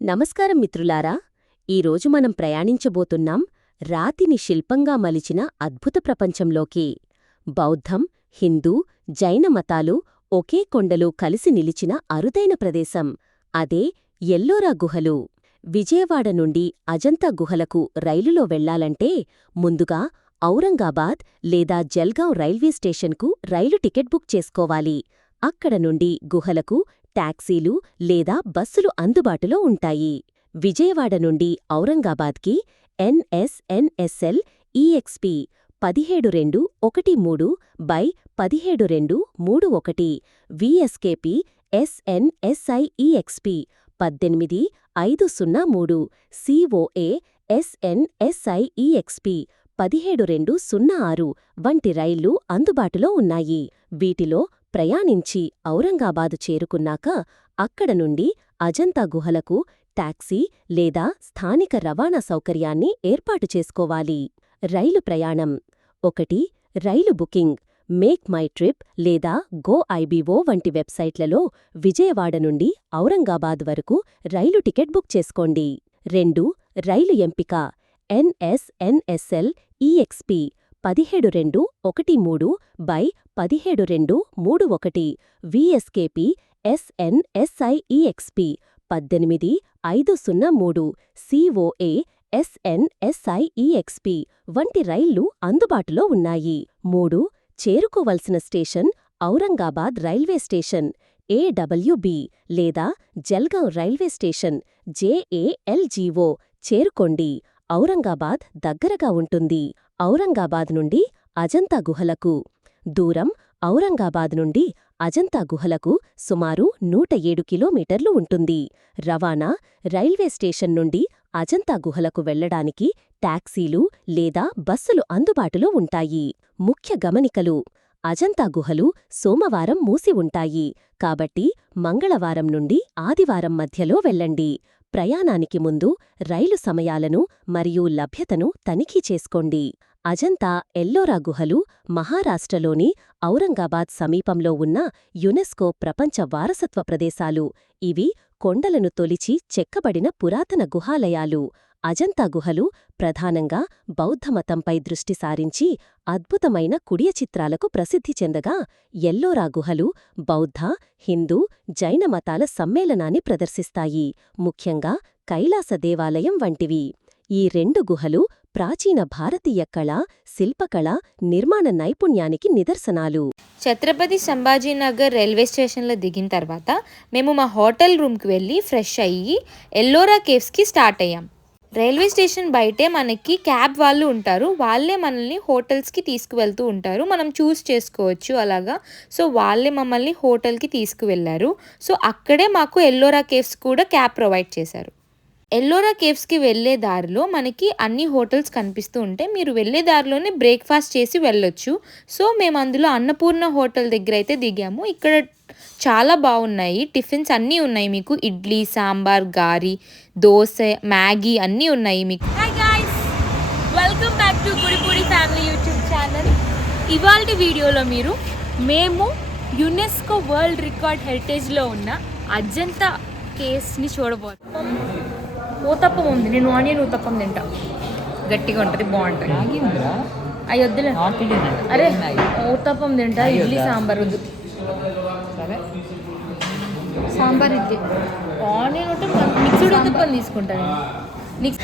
నమస్కారం మిత్రులారా, ఈరోజు మనం ప్రయాణించబోతున్నాం రాతిని శిల్పంగా మలిచిన అద్భుత ప్రపంచంలోకి. బౌద్ధం, హిందూ, జైన మతాలు ఒకే కొండలో కలిసి నిలిచిన అరుదైన ప్రదేశం. అదే ఎల్లోరా గుహలు. విజయవాడ నుండి అజంతా గుహలకు రైలులో వెళ్లాలంటే ముందుగా ఔరంగాబాద్ లేదా జల్గాం రైల్వే స్టేషన్కు రైలు టికెట్ బుక్ చేసుకోవాలి. అక్కడ నుండి గుహలకు టాక్సీలు లేదా బస్సులు అందుబాటులో ఉంటాయి. విజయవాడ నుండి ఔరంగాబాద్కి NSNSL EXP 17213/17231, VSKP SNSI EXP 18503, COA SNSI EXP 17206 వంటి రైళ్లు అందుబాటులో ఉన్నాయి. వీటిలో ప్రయాణించి ఔరంగాబాదు చేరుకున్నాక అక్కడ నుండి అజంతా గుహలకు టాక్సీ లేదా స్థానిక రవాణా సౌకర్యాన్ని ఏర్పాటు చేసుకోవాలి. రైలు ప్రయాణం 1. రైలు బుకింగ్ మేక్ మై ట్రిప్ లేదా GoIBO వంటి వెబ్సైట్లలో విజయవాడ నుండి ఔరంగాబాద్ వరకు రైలు టికెట్ బుక్ చేసుకోండి. 2. రైలు ఎంపిక NSNSL EXP 17213/17231, VSKP SNSI EXP 18503, COA SNSI EXP వంటి రైళ్లు అందుబాటులో ఉన్నాయి. 3. చేరుకోవలసిన station Aurangabad railway station AWB లేదా జల్గాం రైల్వే స్టేషన్ JALGO చేరుకోండి. ఔరంగాబాద్ దగ్గరగా ఉంటుంది. ఔరంగాబాద్ నుండి అజంతా గుహలకు దూరం ఔరంగాబాద్ నుండి అజంతా గుహలకు సుమారు 107 కిలోమీటర్లు ఉంటుంది. రవాణా రైల్వే స్టేషన్ నుండి అజంతా గుహలకు వెళ్లడానికి టాక్సీలు లేదా బస్సులు అందుబాటులో ఉంటాయి. ముఖ్య గమనికలు: అజంతా గుహలు సోమవారం మూసి ఉంటాయి, కాబట్టి మంగళవారం నుండి ఆదివారం మధ్యలో వెళ్ళండి. ప్రయాణానికి ముందు రైలు సమయాలను మరియు లభ్యతను తనిఖీ చేసుకోండి. అజంతా ఎల్లోరా గుహలు మహారాష్ట్రలోని ఔరంగాబాద్ సమీపంలో ఉన్న యునెస్కో ప్రపంచ వారసత్వ ప్రదేశాలు. ఇవి కొండలను తొలిచి చెక్కబడిన పురాతన గుహాలయాలు. అజంతా గుహలు ప్రధానంగా బౌద్ధమతంపై దృష్టి సారించి అద్భుతమైన కుడియ చిత్రాలకు ప్రసిద్ధి చెందగా, ఎల్లోరా గుహలు బౌద్ధ, హిందూ, జైన మతాల సమ్మేళనాన్ని ప్రదర్శిస్తాయి, ముఖ్యంగా కైలాస దేవాలయం వంటివి. ఈ 2 గుహలు ప్రాచీన భారతీయ కళ, శిల్పకళ, నిర్మాణ నైపుణ్యానికి నిదర్శనాలు. ఛత్రపతి సంభాజీనగర్ రైల్వే స్టేషన్లో దిగిన తర్వాత మేము మా హోటల్ రూమ్కి వెళ్ళి ఫ్రెష్ అయ్యి ఎల్లోరా కేవ్స్కి స్టార్ట్ అయ్యాం. రైల్వే స్టేషన్ బయటే మనకి క్యాబ్ వాళ్ళు ఉంటారు. వాళ్ళే మనల్ని హోటల్స్కి తీసుకువెళ్తూ ఉంటారు. మనం చూస్ చేసుకోవచ్చు అలాగా. సో వాళ్ళే మమ్మల్ని హోటల్కి తీసుకువెళ్ళారు. సో అక్కడే మాకు ఎల్లోరా కేవ్స్ కూడా క్యాబ్ ప్రొవైడ్ చేశారు. ఎల్లోరా కేవ్స్కి వెళ్ళే దారిలో మనకి అన్ని హోటల్స్ కనిపిస్తూ ఉంటాయి. మీరు వెళ్ళే దారిలోనే బ్రేక్ఫాస్ట్ చేసి వెళ్ళొచ్చు. సో మేము అందులో అన్నపూర్ణ హోటల్ దగ్గర అయితే దిగాము. ఇక్కడ చాలా బాగున్నాయి. టిఫిన్స్ అన్నీ ఉన్నాయి. మీకు ఇడ్లీ, సాంబార్, గారి, దోశ, మ్యాగీ అన్నీ ఉన్నాయి మీకు. Hi guys, welcome back to Gudipudi family YouTube channel. ఇవాల్టి వీడియోలో మేము యునెస్కో వరల్డ్ రికార్డ్ హెరిటేజ్లో ఉన్న అజంతా కేవ్స్ని చూడబోతున్నాం. ఊతప్పం ఉంది. నేను ఆనియన్ ఊతప్పం తింటా. గట్టిగా ఉంటుంది, బాగుంటుంది. అవి వద్దులే. అరే ఊతప్పం తింటా, ఇడ్లీ సాంబార్ వద్దు. సాంబార్ ఇడ్లీ, ఆనియన్ ఉంటే మిక్స్డ్ ఊతప్పం తీసుకుంటాను నేను.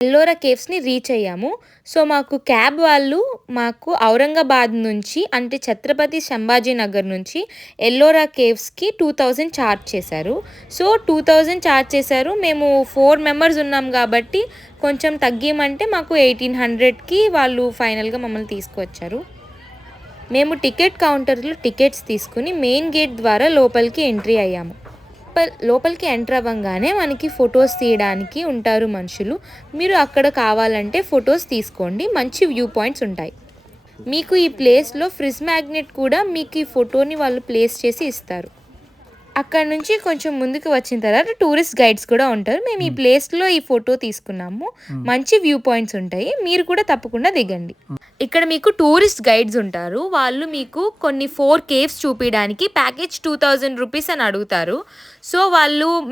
ఎల్లోరా కేవ్స్ని రీచ్ అయ్యాము. సో మాకు క్యాబ్ వాళ్ళు మాకు ఔరంగాబాద్ నుంచి, అంటే ఛత్రపతి సంభాజీనగర్ నుంచి ఎల్లోరా కేవ్స్కి 2000 ఛార్జ్ చేశారు. సో 2000 ఛార్జ్ చేశారు. మేము 4 మెంబర్స్ ఉన్నాం కాబట్టి కొంచెం తగ్గిమంటే మాకు 1800కి వాళ్ళు ఫైనల్గా మమ్మల్ని తీసుకువచ్చారు. మేము టికెట్ కౌంటర్లో టికెట్స్ తీసుకుని మెయిన్ గేట్ ద్వారా లోపలికి ఎంట్రీ అయ్యాము. లోపలికి ఎంటర్ అవ్వగానే మనకి ఫొటోస్ తీయడానికి ఉంటారు మనుషులు. మీరు అక్కడ కావాలంటే ఫొటోస్ తీసుకోండి, మంచి వ్యూ పాయింట్స్ ఉంటాయి. మీకు ఈ ప్లేస్లో ఫ్రిజ్ మ్యాగ్నెట్ కూడా మీకు ఈ ఫోటోని వాళ్ళు ప్లేస్ చేసి ఇస్తారు. అక్కడ నుంచి కొంచెం ముందుకు వచ్చిన తర్వాత టూరిస్ట్ గైడ్స్ కూడా ఉంటారు. మేము ఈ ప్లేస్లో ఈ ఫోటో తీసుకున్నాము, మంచి వ్యూ పాయింట్స్ ఉంటాయి, మీరు కూడా తప్పకుండా దిగండి. ఇక్కడ మీకు టూరిస్ట్ గైడ్స్ ఉంటారు. వాళ్ళు మీకు కొన్ని 4 కేవ్స్ చూపించడానికి ప్యాకేజ్ 2000 రూపీస్ అని అడుగుతారు. సో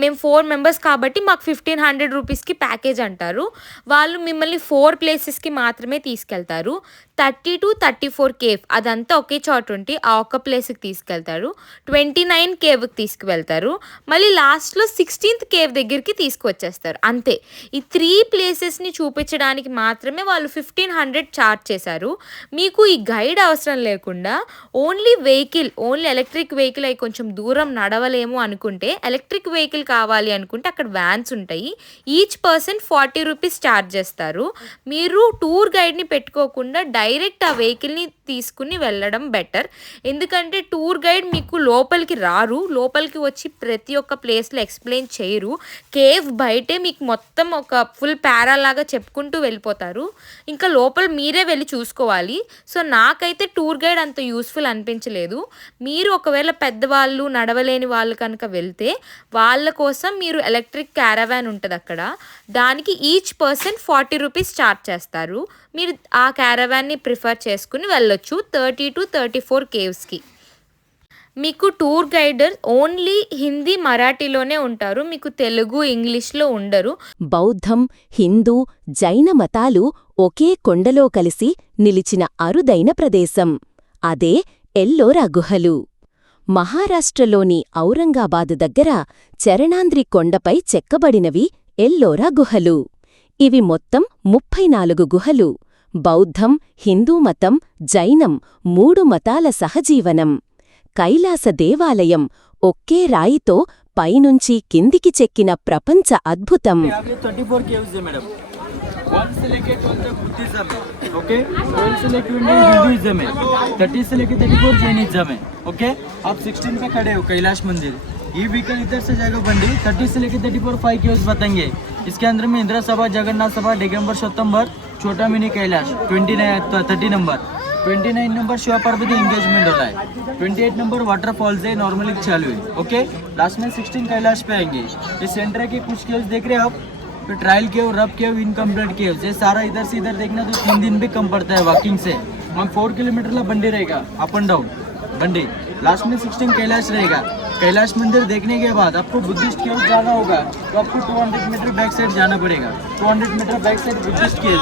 మేము 4 మెంబర్స్ కాబట్టి మాకు 1500 రూపీస్కి ప్యాకేజ్ అంటారు. వాళ్ళు మిమ్మల్ని 4 ప్లేసెస్కి మాత్రమే తీసుకెళ్తారు. 30 to 34 కేవ్ అదంతా ఒకే చోట ఉంటే ఆ ఒక్క ప్లేస్కి తీసుకెళ్తారు. 29 కేవ్కి తీసుకువెళ్తారు. మళ్ళీ లాస్ట్లో 16th కేవ్ దగ్గరికి తీసుకువచ్చేస్తారు. అంతే. ఈ 3 ప్లేసెస్ని చూపించడానికి మాత్రమే వాళ్ళు 1500 ఛార్జ్ చేశారు. మీకు ఈ గైడ్ అవసరం లేకుండా ఓన్లీ ఎలక్ట్రిక్ వెహికల్ అయి కొంచెం దూరం నడవలేము అనుకుంటే, ఎలక్ట్రిక్ వెహికల్ కావాలి అనుకుంటే అక్కడ వ్యాన్స్ ఉంటాయి. ఈచ్ పర్సన్ 40 రూపీస్ ఛార్జ్ చేస్తారు. మీరు టూర్ గైడ్ని పెట్టుకోకుండా డైరెక్ట్ ఆ వెహికల్ని తీసుకుని వెళ్ళడం బెటర్. ఎందుకంటే టూర్ గైడ్ మీకు లోపలికి రారు, లోపలికి వచ్చి ప్రతి ఒక్క ప్లేస్లో ఎక్స్ప్లెయిన్ చేయరు. కేవ్ బయటే మీకు మొత్తం ఒక ఫుల్ పారాలాగా చెప్పుకుంటూ వెళ్ళిపోతారు. ఇంకా లోపల మీరే వెళ్ళి చూసుకోవాలి. సో నాకైతే టూర్ గైడ్ అంత యూస్ఫుల్ అనిపించలేదు. మీరు ఒకవేళ పెద్దవాళ్ళు నడవలేని వాళ్ళు కనుక వెళ్తే వాళ్ళ కోసం మీరు ఎలక్ట్రిక్ క్యారవాన్ ఉంటుంది అక్కడ, దానికి ఈచ్ పర్సన్ 40 రూపీస్ ఛార్జ్ చేస్తారు. మీరు ఆ క్యారవాన్ని ప్రిఫర్ చేసుకుని వెళ్ళొచ్చు 30 to 34 కేవ్స్కి. మీకు టూర్ గైడర్ ఓన్లీ హిందీ మరాఠీలోనే ఉంటారు, మీకు తెలుగు ఇంగ్లీష్లో ఉండరు. బౌద్ధం, హిందూ, జైన మతాలు ఒకే కొండలో కలిసి నిలిచిన అరుదైన ప్రదేశం అదే ఎల్లోరా గుహలు. మహారాష్ట్రలోని ఔరంగాబాదు దగ్గర చరణాంద్రి కొండపై చెక్కబడినవి ఎల్లోరా గుహలు. ఇవి మొత్తం 34 గుహలు. బౌద్ధం, హిందూ మతం, జైనం 3 మతాల సహజీవనం. కైలాస దేవాలయం ఒక్కే రాయితో పైనుంచి కిందికి చెక్కిన ప్రపంచ అద్భుతం. 34 caves है मैडम. 1 से लेके 12 तक बुद्धिज्म है, ओके. 12 से लेके हिंदुइज्म है, 30 से लेके 34 जैनिज्म है, ओके. आप 16 पे खड़े हो कैलाश मंदिर. ये व्हीकल इधर से जाएगा बंडी. 30 से लेके 34 5 caves बताएंगे. इसके अंदर में इंदिरा सभा, जगन्नाथ सभा, दिगंबर श्वेतंबर, छोटा mini Kailash 30 number. 29 number Shiv Parvati engagement होता है. 28 नंबर वाटरफॉल्स है, नॉर्मली चालू है, ओके. लास्ट में 16 कैलाश पे आएंगे. ये सेंटर के कुछ केव्स देख रहे हैं आप, फिर ट्रायल केव, रब केव, इनकम्प्लीट केव्स. ये सारा इधर से इधर देखना तो 3 दिन भी कम पड़ता है वॉकिंग से. हम 4 किलोमीटर ला बंडी रहेगा, अप एंड डाउन बंडी. लास्ट में 16 कैलाश रहेगा. कैलाश मंदिर देखने के बाद आपको बुद्धिस्ट केव जाना होगा, तो आपको 200 मीटर बैक साइड जाना पड़ेगा. 200 मीटर बैक साइड बुद्धिस्ट केव.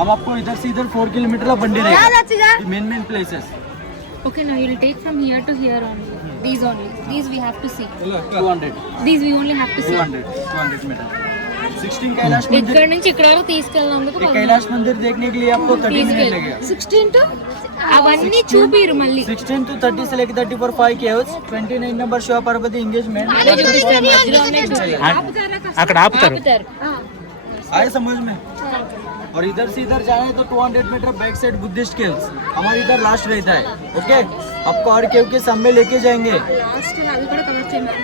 अब आपको इधर से इधर 4 किलोमीटर ला बंडी रहेगा. Main places. Okay, now you'll take from here to here only. These only. These we have to see. 200 These we only have to see. 200 metre. 16 Kailash मंदिर. ఇక్కడ నుంచి ఇక్కడ వరకు తీసుకెళ్ళినందుకు ये कैलाश मंदिर देखने के लिए आपको 30 मिनट लगेगा. 16 to అవన్నీ చూపిరు మళ్ళీ 16 to 30 से लेकर 34 5 caves. 29 number Shiv Parvati engagement. అక్కడ ఆపుతారు. आए समझ में. और इधर से इधर जाए तो 200 metre back side Buddhist caves हमारे इधर लास्ट रहता है, ओके. आपको और केव के सामने लेके जाएंगे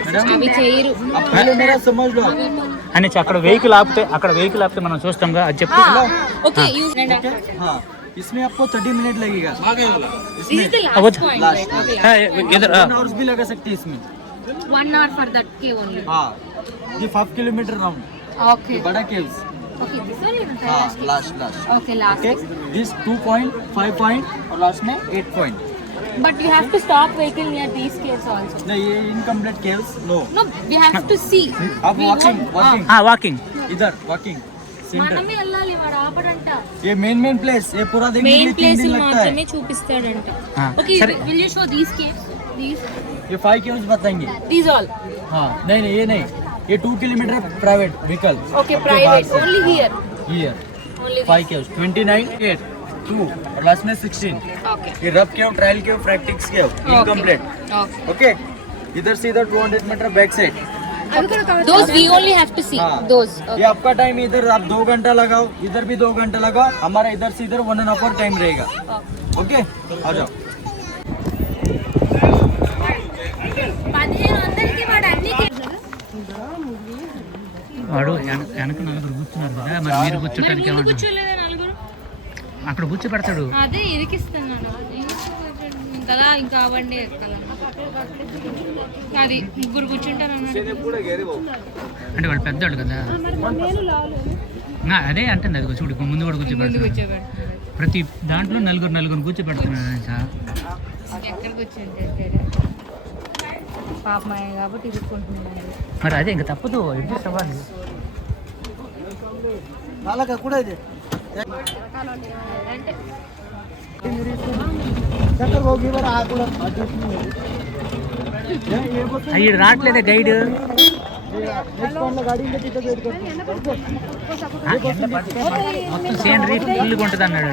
मैडम. అవి చేయరు. अब पहले मेरा समझ लो. అని అక్కడ వెహికల్ ఆపితే మనం చూస్తాంగా, అది చెప్పు. ఓకే యు ओके, हाँ. इसमें आपको 30 मिनट लगेगा. This is the last point. Okay इधर 1 आवर्स भी लगा सकते हैं इसमें. 1 hour for that cave only. हाँ, ये 5 किलोमीटर राउंड Okay. बड़ा caves. Okay, this one is the हाँ, last. Last. Okay, last. Okay, this 2 point 5 point और लास्ट में 8 point. But you have to stop vehicle near these caves also. नहीं, ये incomplete caves no. No, we have to see. आप walking walking इधर walking centre. మనమే వెళ్ళాలి వాడు ఆపడంట. ये मेन प्लेस, ये पूरा देखने के మెయిన్ लिए 3 ప్లేస్ दिन लगता है. మాత్రమే చూపిస్తాడంట. हाँ, Okay, sir- will you show these caves? These? ये 5 केव्स बताएंगे. These all. हाँ, नहीं ये नहीं, ये 2 kilometre private vehicle. Okay, private. Only here. Here Only 5 caves. 29 8 2 और लास्ट में 16. Okay. ये rub cave, trial cave, practice cave, incomplete. Okay. Okay, इधर से इधर 200 metre back side. Those we only have to see. हाँ. Those. ये Okay. आपका time इधर आप 2 घंटा लगाओ, इधर भी 2 घंटा लगाओ. हमारा इधर से इधर 1.5 hour टाइम रहेगा, ओके. आ जाओ. 1500కి వాడు అన్ని వాడు వెనక నలుగురు కూర్చున్నారు కదా, మరి మీరు కూర్చోటానికి ఏమంటారు? కూర్చోలేదా నలుగురు? అక్కడ కూర్చోబెడతాడు. అదే ఇరికిస్తున్నాను కదా, ఇంకా అవ్వండి ఎక్కాల. అది ముగ్గురు కూర్చుంటారు అంటే వాడు పెద్దవాడు కదా. అదే అంటుంది, అది చూడు ముందు కూడా కూర్చోబెడతాడు. ప్రతి దాంట్లో నలుగురు కూర్చోబెడుతున్నాడు సార్. ఎక్కడ కూర్చుంటే పాపమాయ కాబట్టి ఇరుక్కుంటున్నాను. మరి అదే ఇంకా తప్పదు, అడ్జస్ట్ అవ్వాలి. అయ్యి రావట్లేదే గైడ్. మొత్తం సీనరీ ఫుల్గా ఉంటుంది అన్నాడు.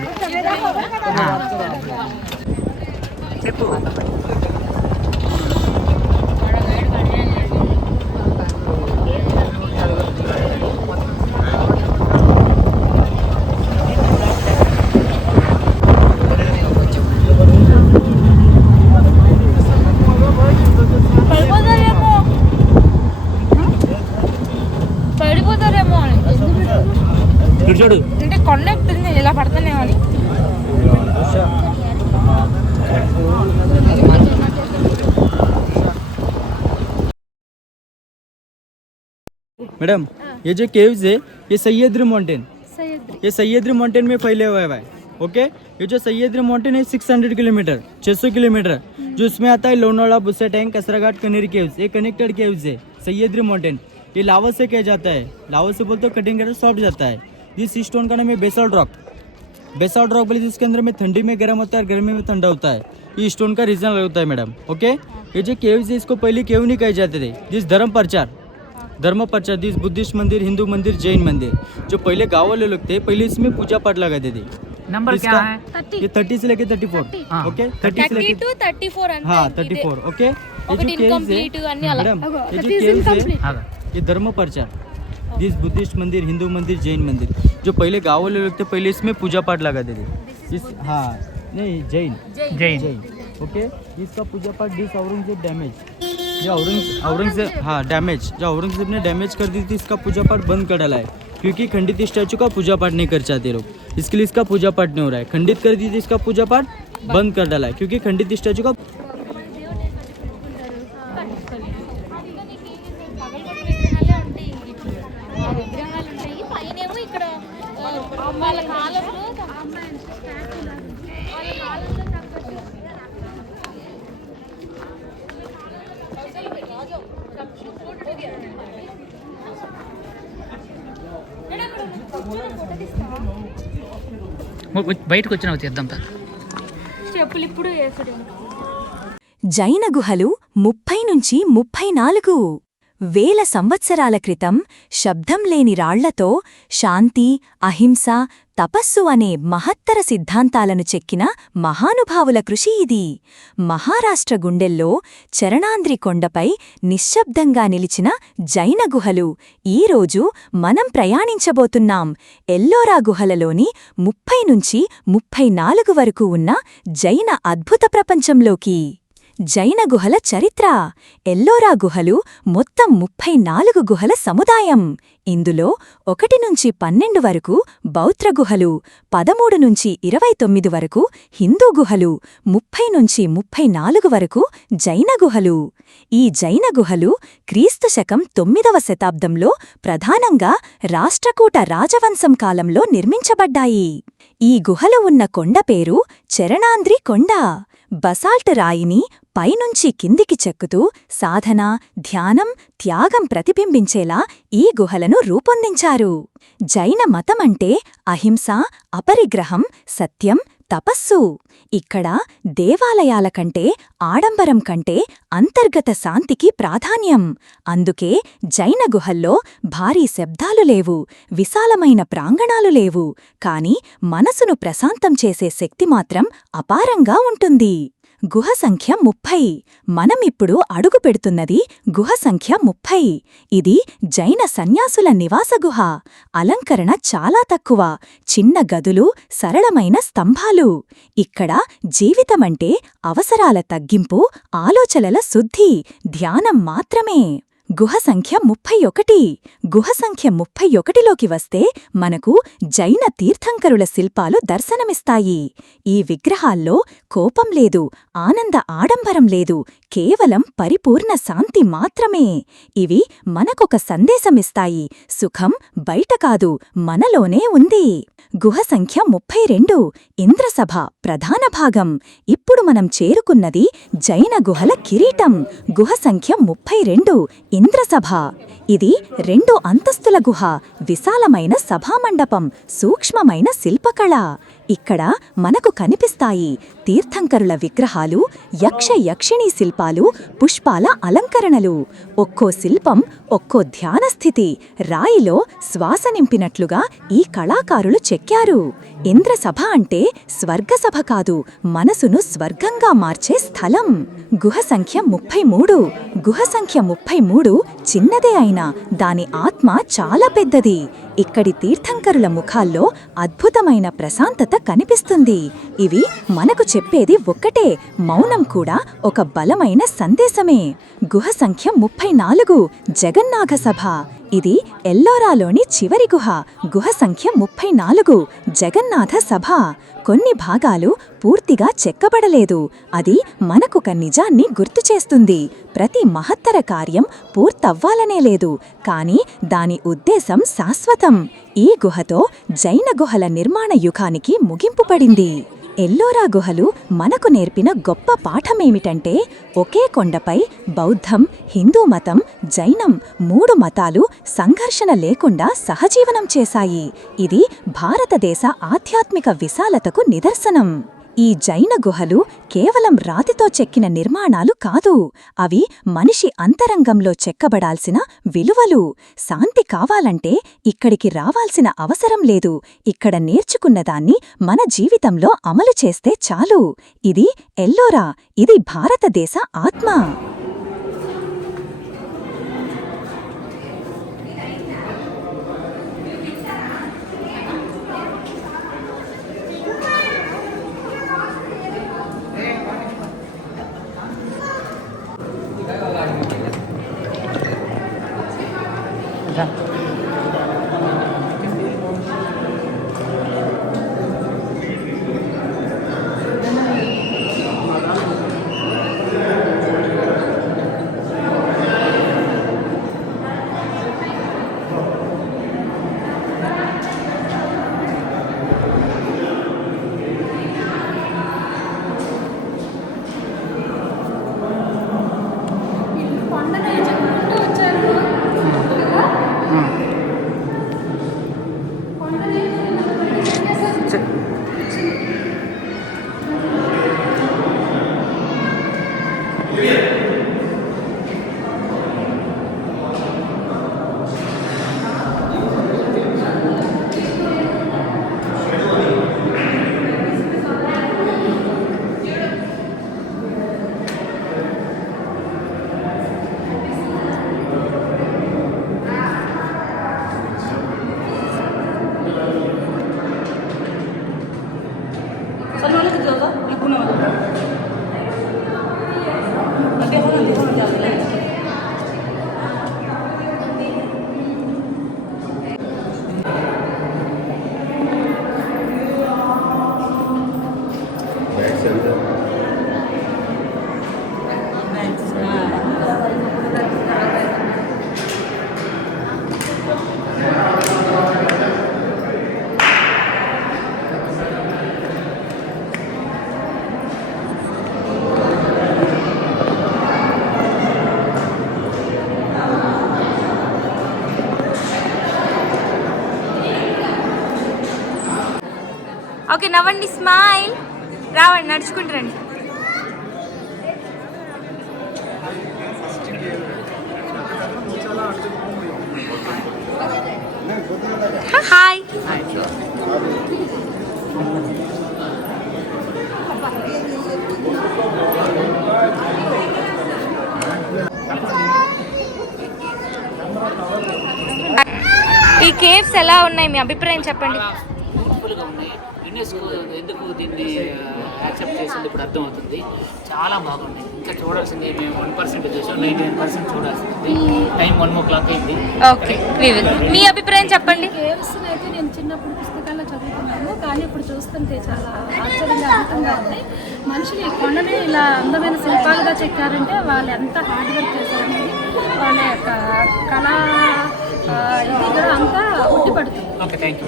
చెప్పు. పడిపోతారేమో అని చూడు అంటే కొండ ఎక్కుతుంది, నేను ఇలా పడతానేమో అని. मैडम ये जो केव्स है ये सह्याद्री माउंटेन, ये सह्याद्री माउंटेन में फैले हुए है। ओके, ये जो सह्याद्री माउंटेन है 600 किलोमीटर 600 किलोमीटर, जो इसमें आता है लोनावाला, बुस्सा टैंक, कसराघाट, कनेरी केव्स, ये कनेक्टेड केव्स है सह्याद्री माउंटेन। ये लावा से क्या जाता है, लावा से बोलते कटिंग करके सॉफ्ट जाता है। दिस स्टोन का नाम है बेसाल्ट रॉक। बेसाल्ट रॉक बोले जिसके अंदर में ठंडी में गर्म होता है और गर्मी में ठंडा होता है। ये स्टोन का रीजन होता है मैडम। ओके, ये जो केव्स है इसको पहले केव नहीं कहे जाते थे। दिस धर्म प्रचार, दिस बुद्धिस्ट मंदिर, हिंदू मंदिर, जैन मंदिर, जो पहले गाँव वाले लोग थे पहले इसमें पूजा पाठ लगाते थे। नंबर क्या है? ये 30 से लेके 34। ओके, 30 से लेके 34 అంతే. हाँ 34। ओके, ये ఒకటి जो केव्स incomplete అన్ని है అలా. मैडम, ये जो केव्स है ये धर्म प्रचार, दिस बुद्धिस्ट मंदिर, हिंदू मंदिर, जैन मंदिर, जो पहले गाँव वाले लोग थे पहले इसमें पूजा पाठ लगाते थे। इस हाँ नहीं जैन जैन। ओके, इसका पूजा पाठ दिस औरंगजेब डैमेज, जो औरंगजेब हाँ डैमेज, जो औरंगजेब ने डैमेज कर दी थी, इसका पूजा पाठ बंद कर डाला है क्योंकि खंडित स्टैचू का पूजा पाठ नहीं कर चाहते लोग, इसके लिए इसका पूजा पाठ नहीं हो रहा है। खंडित कर दी थी, इसका पूजा पाठ बंद कर डाला है क्योंकि खंडित स्टैचू का విగ్రహాలు ఉంటాయి. పైనేమో ఇక్కడ వాళ్ళ కాలంలో బయటకు వచ్చిన తీద్దాం. చెప్పులు ఇప్పుడు వేసుడు. జైన గుహలు 30 నుంచి 34 వేల సంవత్సరాల క్రితం శబ్దం లేని రాళ్లతో శాంతి, అహింస, తపస్సు అనే మహత్తర సిద్ధాంతాలను చెక్కిన మహానుభావుల కృషి ఇది. మహారాష్ట్ర గుండెల్లో చరణాంద్రి కొండపై నిశ్శబ్దంగా నిలిచిన జైన గుహలు. ఈరోజు మనం ప్రయాణించబోతున్నాం ఎల్లోరా గుహలలోని 30 నుంచి 34 వరకు ఉన్న జైన అద్భుత ప్రపంచంలోకి. జైన గుహల చరిత్ర. ఎల్లోరా గుహలు మొత్తం 34 గుహల సముదాయం. ఇందులో 1 నుంచి 12 వరకు బౌద్ధ గుహలు, 13 నుంచి 29 వరకు హిందూ గుహలు, 30 నుంచి 34 వరకు జైన గుహలు. ఈ జైన గుహలు క్రీస్తు శకం 9వ శతాబ్దంలో ప్రధానంగా రాష్ట్రకూట రాజవంశం కాలంలో నిర్మించబడ్డాయి. ఈ గుహలు ఉన్న కొండ పేరు చరణాంద్రి కొండ. బసాల్ట్ రాయిని పైనుంచి కిందికి చెక్కుతూ సాధన, ధ్యానం, త్యాగం ప్రతిబింబించేలా ఈ గుహలను రూపొందించారు. జైన మతమంటే అహింస, అపరిగ్రహం, సత్యం, తపస్సు. ఇక్కడ దేవాలయాల కంటే, ఆడంబరం కంటే అంతర్గత శాంతికి ప్రాధాన్యం. అందుకే జైన గుహల్లో భారీ శబ్దాలు లేవు, విశాలమైన ప్రాంగణాలు లేవు, కాని మనసును ప్రశాంతం చేసే శక్తి మాత్రం అపారంగా ఉంటుంది. గుహ సంఖ్య 30. మనమిప్పుడు అడుగు పెడుతున్నది గుహ సంఖ్య 30. ఇది జైన సన్యాసుల నివాస గుహ. అలంకరణ చాలా తక్కువ, చిన్న గదులు, సరళమైన స్తంభాలు. ఇక్కడ జీవితమంటే అవసరాల తగ్గింపు, ఆలోచనల శుద్ధి, ధ్యానం మాత్రమే. గుహ సంఖ్య 31. గుహ సంఖ్య 31లోకి వస్తే మనకు జైన తీర్థంకరుల శిల్పాలు దర్శనమిస్తాయి. ఈ విగ్రహాల్లో కోపం లేదు, ఆనంద ఆడంబరం లేదు, కేవలం పరిపూర్ణ శాంతి మాత్రమే. ఇవి మనకొక సందేశమిస్తాయి. సుఖం బయట కాదు, మనలోనే ఉంది. గుహ సంఖ్య 32. ఇంద్రసభ ప్రధాన భాగం. ఇప్పుడు మనం చేరుకున్నది జైన గుహల కిరీటం. గుహ సంఖ్య 32. ఇంద్రసభ. ఇది 2 అంతస్తుల గుహ, విశాలమైన సభామండపం, సూక్ష్మమైన శిల్పకళ. ఇక్కడ మనకు కనిపిస్తాయి తీర్థంకరుల విగ్రహాలు, యక్షిణీ శిల్పాలు, పుష్పాల అలంకరణలు. ఒక్కో శిల్పం ఒక్కో ధ్యానస్థితి. రాయిలో శ్వాస నింపినట్లుగా ఈ కళాకారులు చెక్కారు. ఇంద్రసభ అంటే స్వర్గసభ కాదు, మనసును స్వర్గంగా మార్చే స్థలం. గుహ సంఖ్య 33. గుహ సంఖ్య 33 చిన్నదే అయినా దాని ఆత్మ చాలా పెద్దది. ఇక్కడి తీర్థంకరుల ముఖాల్లో అద్భుతమైన ప్రశాంతత కనిపిస్తుంది. ఇవి మనకు చెప్పేది ఒక్కటే, మౌనం కూడా ఒక బలమైన సందేశమే. గుహ సంఖ్య 34. జగన్నాథ సభ. ఇది ఎల్లోరాలోని చివరి గుహ. గుహ సంఖ్య 34. జగన్నాథ సభ. కొన్ని భాగాలు పూర్తిగా చెక్కబడలేదు. అది మనకొక నిజాన్ని గుర్తుచేస్తుంది. ప్రతి మహత్తర కార్యం పూర్తవ్వాలనే లేదు, కాని దాని ఉద్దేశం శాశ్వతం. ఈ గుహతో జైన గుహల నిర్మాణ యుగానికి ముగింపు పడింది. ఎల్లోరా గుహలు మనకు నేర్పిన గొప్ప పాఠమేమిటంటే, ఒకే కొండపై బౌద్ధం, హిందూ మతం, జైనం 3 మతాలు సంఘర్షణ లేకుండా సహజీవనం చేశాయి. ఇది భారతదేశ ఆధ్యాత్మిక విశాలతకు నిదర్శనం. ఈ జైన గుహలు కేవలం రాతితో చెక్కిన నిర్మాణాలు కాదు, అవి మనిషి అంతరంగంలో చెక్కబడాల్సిన విలువలు. శాంతి కావాలంటే ఇక్కడికి రావాల్సిన అవసరం లేదు. ఇక్కడ నేర్చుకున్నదాన్ని మన జీవితంలో అమలు చేస్తే చాలు. ఇది ఎల్లోరా, ఇది భారతదేశ ఆత్మ. ఓకే, నవ్వండి, స్మైల్. రావండి, నడుచుకుంటారండి. హాయ్. ఈ కేవ్స్ ఎలా ఉన్నాయి, మీ అభిప్రాయం చెప్పండి. యునెస్కో ఎందుకు దీన్ని యాక్సెప్ట్ చేసింది ఇప్పుడు అర్థమవుతుంది. చాలా బాగుంది. ఇంకా చూడాల్సింది మేము 1% చూసాం, 99% చూడాల్సింది. టైం 1:00 అయింది. ఓకే, మీ అభిప్రాయం చెప్పండి. కేవ్స్ అయితే నేను చిన్నప్పుడు పుస్తకాల్లో చదువుకున్నాను, కానీ ఇప్పుడు చూస్తుంటే చాలా ఆశ్చర్యంగా అద్భుతంగా ఉంది. మనుషులు ఈ కొండని ఇలా అందమైన శిల్పాలుగా చెక్కారంటే వాళ్ళు ఎంత హార్డ్ వర్క్ చేశారనేది వాళ్ళ యొక్క కళా ఇది కూడా అంతా ఉట్టిపడుతుంది. Okay, thank you.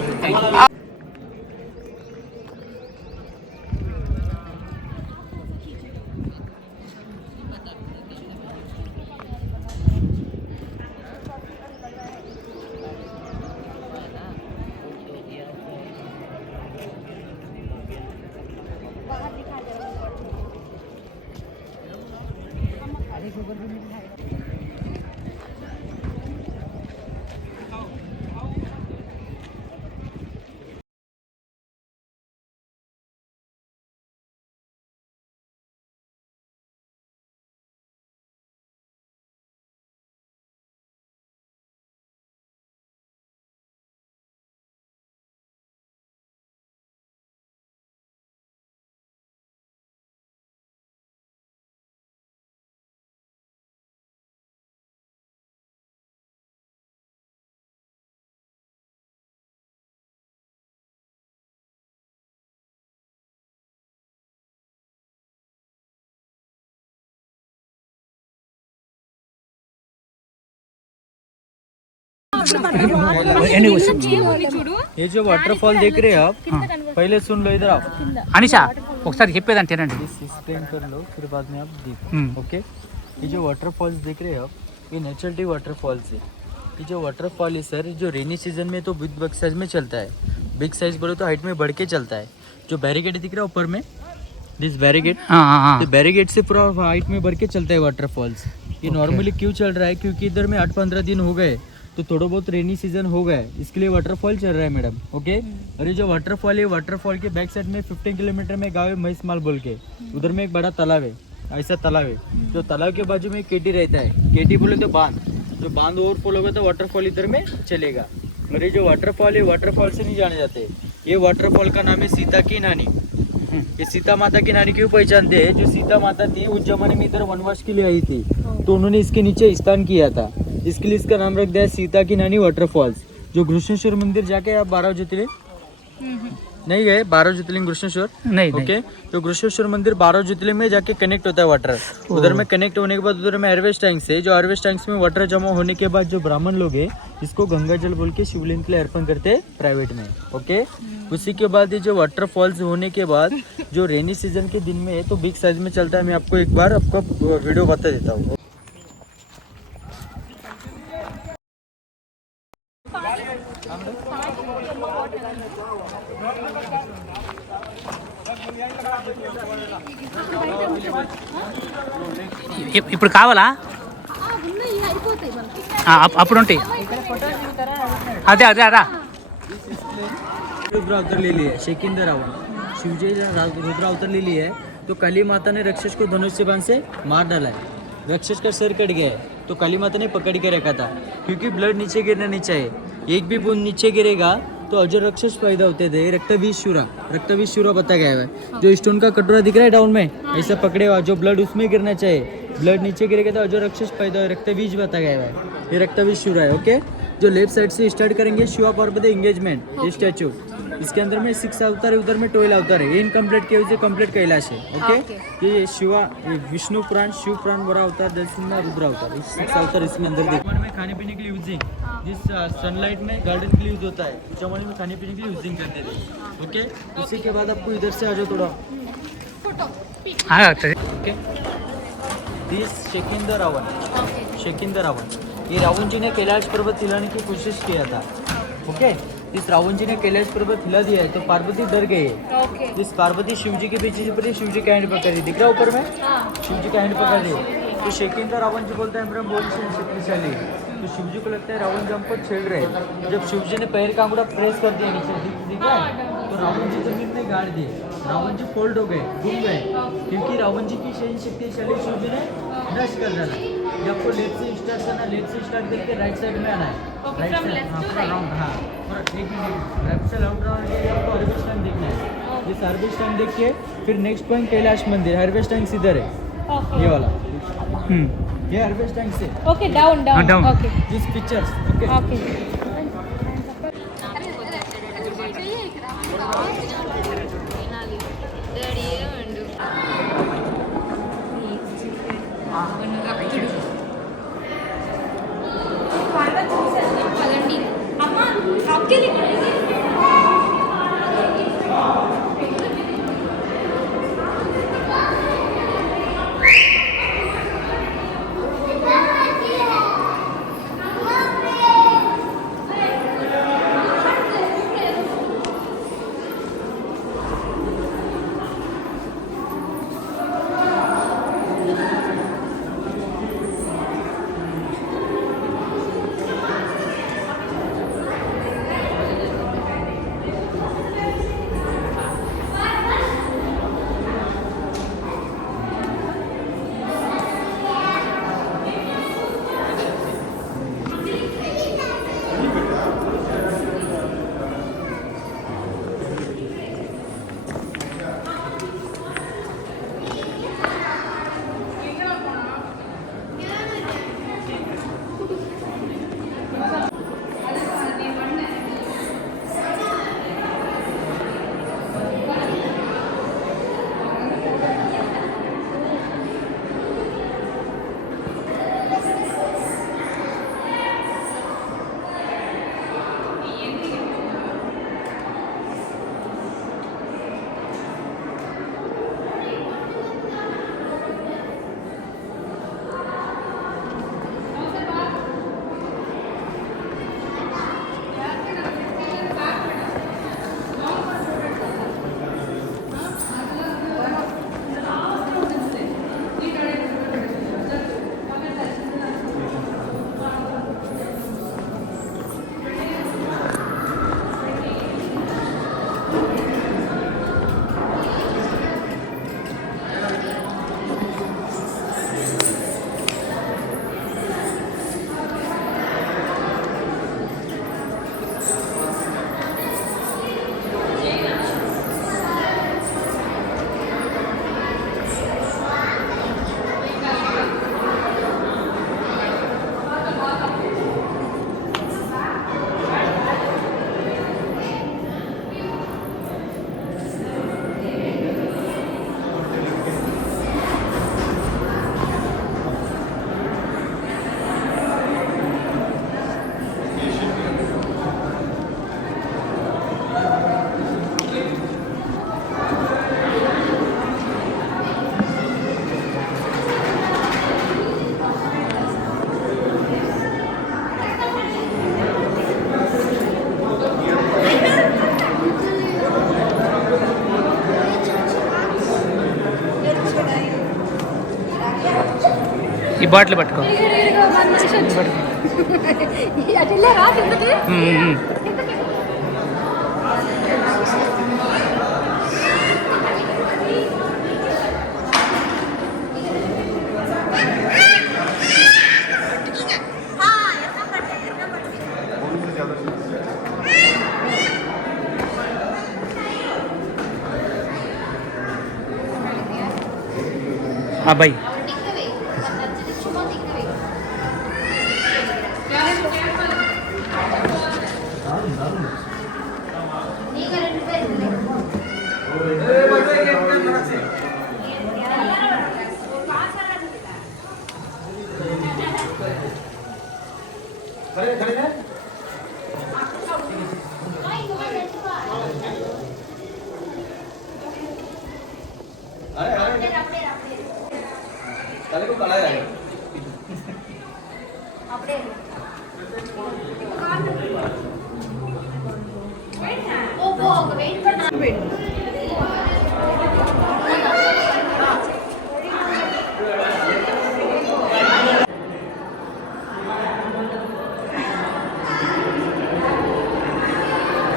ये जो वाटरफॉल देख रहे हैं आप, पहले सुन लो, इधर आप అనిషా ఒకసారి చెప్పేదాన్ని తినండి. एक्सप्लेन कर लो, फिर बाद में आप देखो. ओके, ये जो वाटरफॉल्स देख रहे हैं आप, ये नेचुरली वाटरफॉल्स है. ये जो वाटरफॉल है सर, जो रेनी सीजन में तो बिग साइज में चलता है. बिग साइज बोले तो हाइट में बढ़ के चलता है. जो बैरिकेड दिख रहा है ऊपर में, दिस बैरिकेड, तो बैरिकेड से पूरा हाइट में बढ़ के चलता है वाटरफॉल्स. ये नॉर्मली क्यों चल रहा है? क्योंकि इधर में 8-15 दिन हो गए, तो थोड़ा बहुत रेनी सीजन हो गया, इसके लिए वाटरफॉल चल रहा है मैडम. ओके, और ये जो वाटरफॉल है, वाटरफॉल के बैक साइड में 15 किलोमीटर में गाँव है महिसमाल बोल के, उधर में एक बड़ा तालाब है, ऐसा तालाब है. जो तालाब के बाजू में केटी रहता है. केटी बोले तो बांध, जो बांध ओवरफ्लो होगा तो वाटरफॉल इधर में चलेगा. और ये जो वाटरफॉल है, वाटरफॉल से नहीं जाने जाते. ये वाटरफॉल का नाम है सीता की नानी. ये सीता माता की नानी क्यों पहचानते हैं? जो सीता माता थी उस जमाने में इधर वनवास के लिए आई थी, तो उन्होंने इसके नीचे स्नान किया था, इसके लिए इसका नाम रख दिया सीता की नानी वाटरफॉल्स. जो घृष्णेश्वर मंदिर जाके आप 12 ज्योतिर्लिंग नहीं गए? 12 ज्योतिर्लिंग घृष्णेश्वर नहीं. ओके, तो घृष्णेश्वर मंदिर 12 ज्योतिर्लिंग में जाके कनेक्ट होता है वाटर. उधर में कनेक्ट होने के बाद उधर में हार्वेस्ट टैंक्स है. जो हार्वेस्ट टैंक्स में वाटर जमा होने के बाद जो ब्राह्मण लोग हैं, इसको गंगा जल बोल के शिवलिंग के लिए अर्पण करते हैं प्राइवेट में. ओके, उसी के बाद ये जो वाटरफॉल्स होने के बाद जो रेनी सीजन के दिन में है तो बिग साइज में चलता है. मैं आपको एक बार आपको वीडियो बता देता हूँ. ఇప్పుడు కావాలా? అప్పుడు ఉంటాయి. అదే అదే అదా रुद्र अवतार ले लिया है, शेकिंदर रावण. शिवजी रुद्र अवतार ले लिया है, तो काली माता ने राक्षस को धनुष से बाण से मार डाला है. राक्षस का सिर कट गया है, तो काली माता ने पकड़ के रखा था, क्योंकि ब्लड नीचे गिरना नहीं चाहिए. एक भी बूंद नीचे गिरेगा तो अजर राक्षस पैदा होते थे. रक्तवीज शूरा बता गया है. जो स्टोन का कटोरा दिख रहा है डाउन में, ऐसा पकड़े हुआ, जो ब्लड उसमें गिरना चाहिए, ब्लड नीचे गिरेगा तो अजर राक्षस पैदा हो. रक्तवीज बता गया है, ये रक्तवीज शूरा है. ओके, जो लेफ्ट साइड से स्टार्ट करेंगे शिवा पार्वती एंगेजमेंट, ये स्टैचू, इसके अंदर में 6 अवतार है, उधर में 12 अवतार है. ये इनकम्प्लीट के वजह कंप्लीट कैलाश है. ओके, ये शिवा, ये विष्णु पुराण, शिव पुराण, वरा अवतार, दलसिंह, रुद्र अवतार, 6 अवतार इसमें अंदर देखिए. में खाने पीने के लिए यूजिंग, जिस सनलाइट में गार्डन के लिए यूज होता है, उस जमाने में खाने पीने के लिए यूजिंग करते थे. ओके, उसी के बाद आपको इधर से आ जाओ थोड़ा. ओके, दिस शेकिंदर रावण. ये रावण जी ने कैलाश पर्वत हिलाने की कोशिश किया था. ओके, इस रावण जी ने कैलाश पर्वत हिला दिया है, तो पार्वती डर गई है. इस पार्वती शिव जी के पीछे पर शिव जी का हैंड पकड़ रही, दिख रहा ऊपर में, शिव जी का हैंड पकड़ रही है. तो शेकिंदर रावण जी बोलता है मेरा बोल शक्तिशाली. तो शिव जी को लगता है रावण जी हमको छेड़ रहे हैं. जब शिव जी ने पैर का अंगूठा प्रेस कर दिया नीचे, दिख रहा है, तो रावण जी जमीन में गाड़ दिए. रावण जी फोल्ड हो गए, घूम गए, क्योंकि रावण जी की शक्तिशाली शिव जी ने नष्ट कर डाला. ये आपको लेफ्ट से स्टार्ट करना, लेफ्ट से स्टार्ट करके राइट साइड में आना है. राइट साइड, हाँ पूरा राउंड, हाँ पूरा. एक मिनट, लेफ्ट से राउंड आपको हार्वेस्ट टाइम देखना है. ये हार्वेस्ट टैंक देख के फिर नेक्स्ट पॉइंट कैलाश मंदिर. हार्वेस्ट टैंक इधर है, ये वाला. ये हार्वेस्ट टैंक से okay down down down. Okay this pictures. Okay okay ఈ బాటిల్ పట్టుకో. అబ్బాయి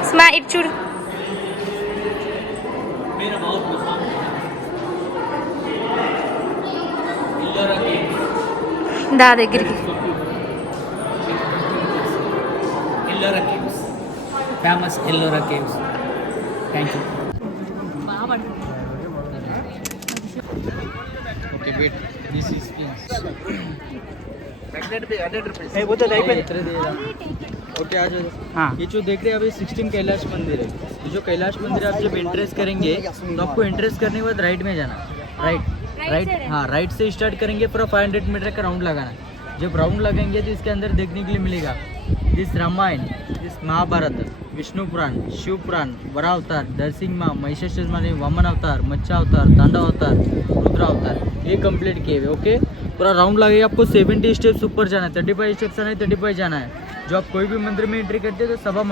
స్మా ఇటు చూడు. దా దగ్గరికి. Ellora caves, famous Ellora caves. Thank you. Okay wait this is okay आ जाओ। हाँ। ये जो देख रहे हैं अभी 16 कैलाश मंदिर है। ये जो कैलाश मंदिर आप जब एंट्रेंस करेंगे तो आपको एंट्रेंस करने के बाद राइट में जाना, राइट हाँ, राइट से स्टार्ट करेंगे, पूरा 500 मीटर का राउंड लगाना है। जब राउंड लगाएंगे तो इसके अंदर देखने के लिए मिलेगा दिस रामायण, दिस महाभारत, विष्णु पुराण, शिव पुराण, वरा अवतार, नरसिंह माँ, महिषासुर माने वामन अवतार, मच्छा अवतार, तांडव अवतार, रुद्र अवतार, ये कंप्लीट किए हुए। ओके, पूरा राउंड लगेगा। आपको 70 स्टेप्स ऊपर जाना है, 35 स्टेप्स आना है, 35 जाना है। जो आप कोई भी मंदिर में एंट्री करते हैं तो सभा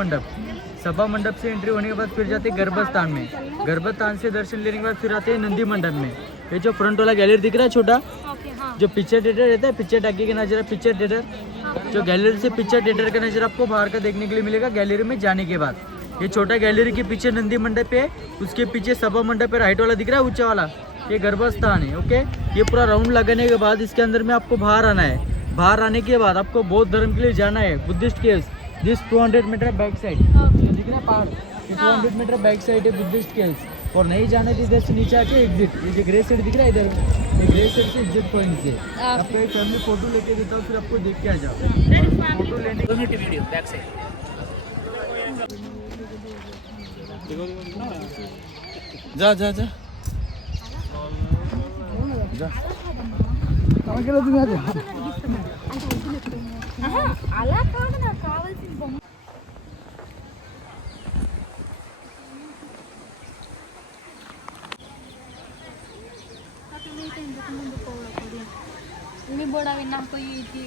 मंडप से एंट्री होने के बाद फिर जाते हैं गर्भस्थान में, गर्भस्थान से दर्शन लेने के बाद फिर आते हैं नंदी मंडप में। ये जो फ्रंट वाला गैलरी दिख रहा है छोटा, जो पिक्चर थिएटर रहता है, पिक्चर टाकी का नज़ारा, पिक्चर थिएटर, जो गैलरी से पिक्चर थिएटर का नज़ारा आपको बाहर का देखने के लिए मिलेगा गैलरी में जाने के बाद। ये छोटा गैलरी के पीछे नंदी मंडप है, उसके पीछे सभा मंडप है, राइट वाला दिख रहा है ऊंचा वाला, ये गर्भस्थान है। ओके, ये पूरा राउंड लगाने के बाद इसके अंदर में आपको बाहर आना है। बाहर आने के बाद आपको बौद्ध धर्म के लिए जाना है, Buddhist caves, this 200 metre back side दिख रहा है पहाड़, 200 मीटर बैक साइड है बुद्धिस्ट केव्स। और नहीं जाना है तो इधर से नीचे आके एग्जिट, ये जो ग्रे साइड दिख रहा है इधर, ये ग्रे साइड से एग्जिट पॉइंट से आपको एक फैमिली फोटो लेके देता हूँ, फिर आपको देख के आ जाओ। फोटो लेने कम्युनिटी वीडियो बैक साइड जा जा जा అలా కాదు నాకు కావాల్సిన బొమ్మ. ini boda winang ko yuji.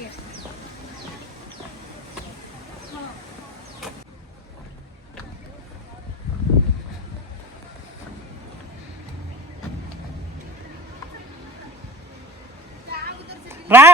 రా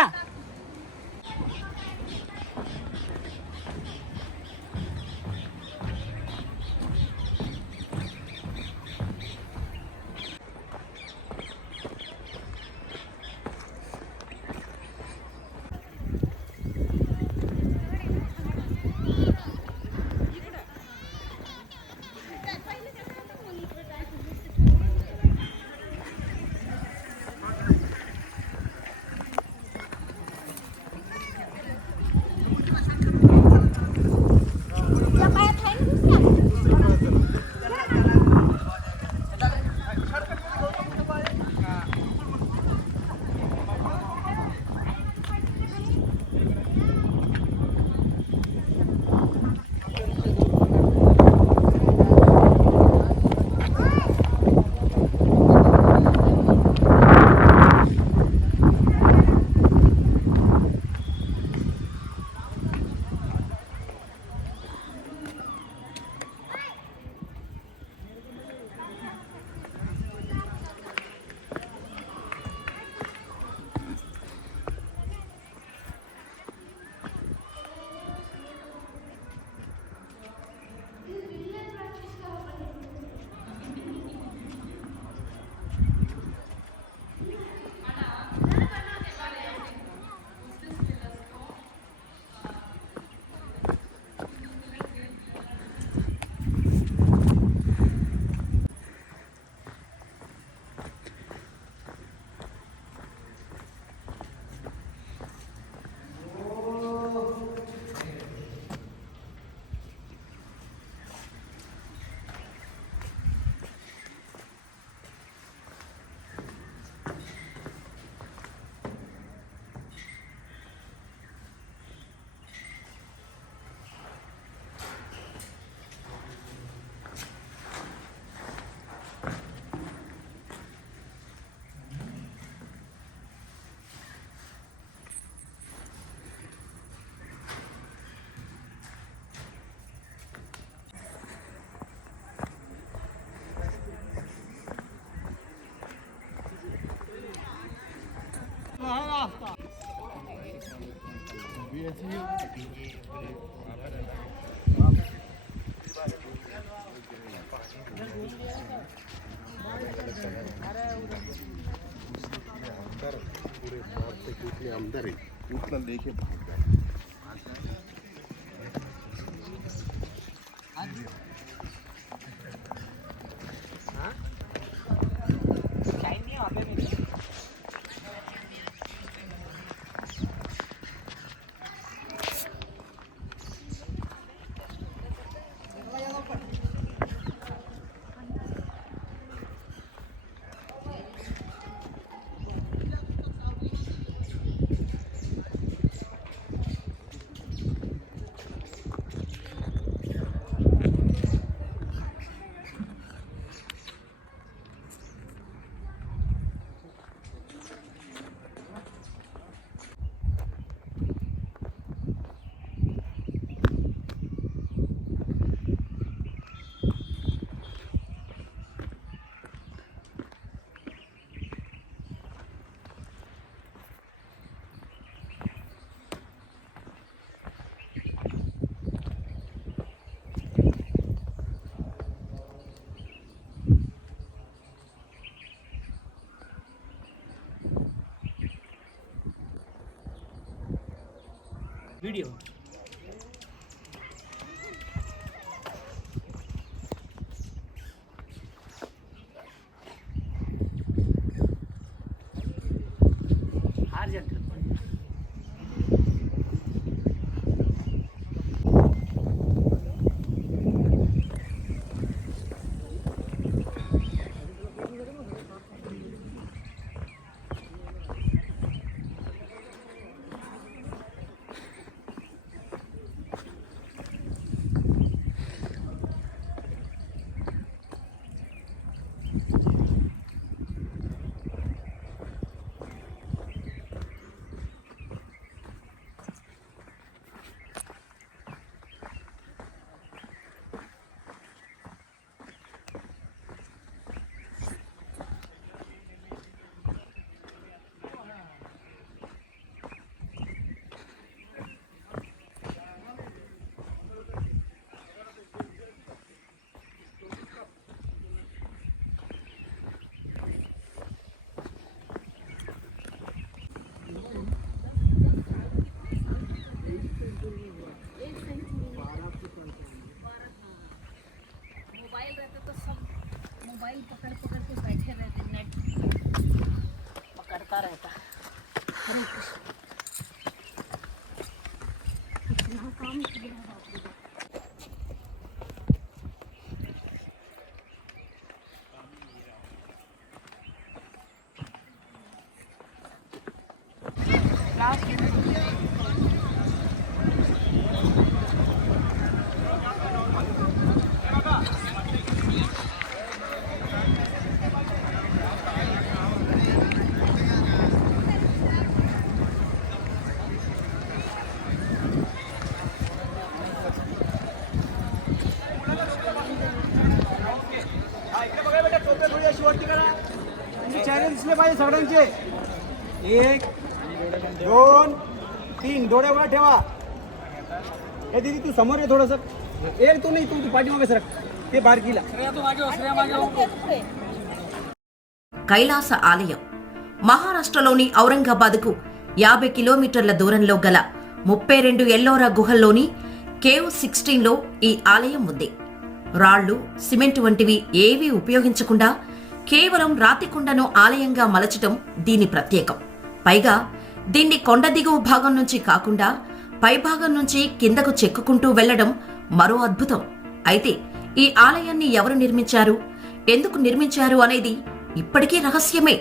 अंदर ही उतना लेके भाग गए। వీడియో హార్జెంటల్ पकड़ता रहता है। हरे कृष्ण। इतना काम किया बाप रे। दिसले पाहिजे सगळ्यांचे 1 2 3 डोळे वर ठेवा हे दीदी तू समोर ये थोडंसं एक तू नाही तू पाठीमागे सरक ते बारकीला కైలాస ఆలయం మహారాష్ట్రలోని ఔరంగాబాద్కు 50 కిలోమీటర్ల దూరంలో గల 32 ఎల్లోరా గుహల్లోని కేవ్ 16లో ఈ ఆలయం ఉంది. రాళ్లు, సిమెంట్ వంటివి ఏవీ ఉపయోగించకుండా కేవలం రాతికొండను ఆలయంగా మలచటం దీని ప్రత్యేకం. పైగా దీన్ని కొండ దిగువ భాగం నుంచి కాకుండా పైభాగం నుంచి కిందకు చెక్కుకుంటూ వెళ్లడం మరో అద్భుతం. అయితే ఈ ఆలయాన్ని ఎవరు నిర్మించారు, ఎందుకు నిర్మించారు అనేది ఇప్పటికీ రహస్యమే.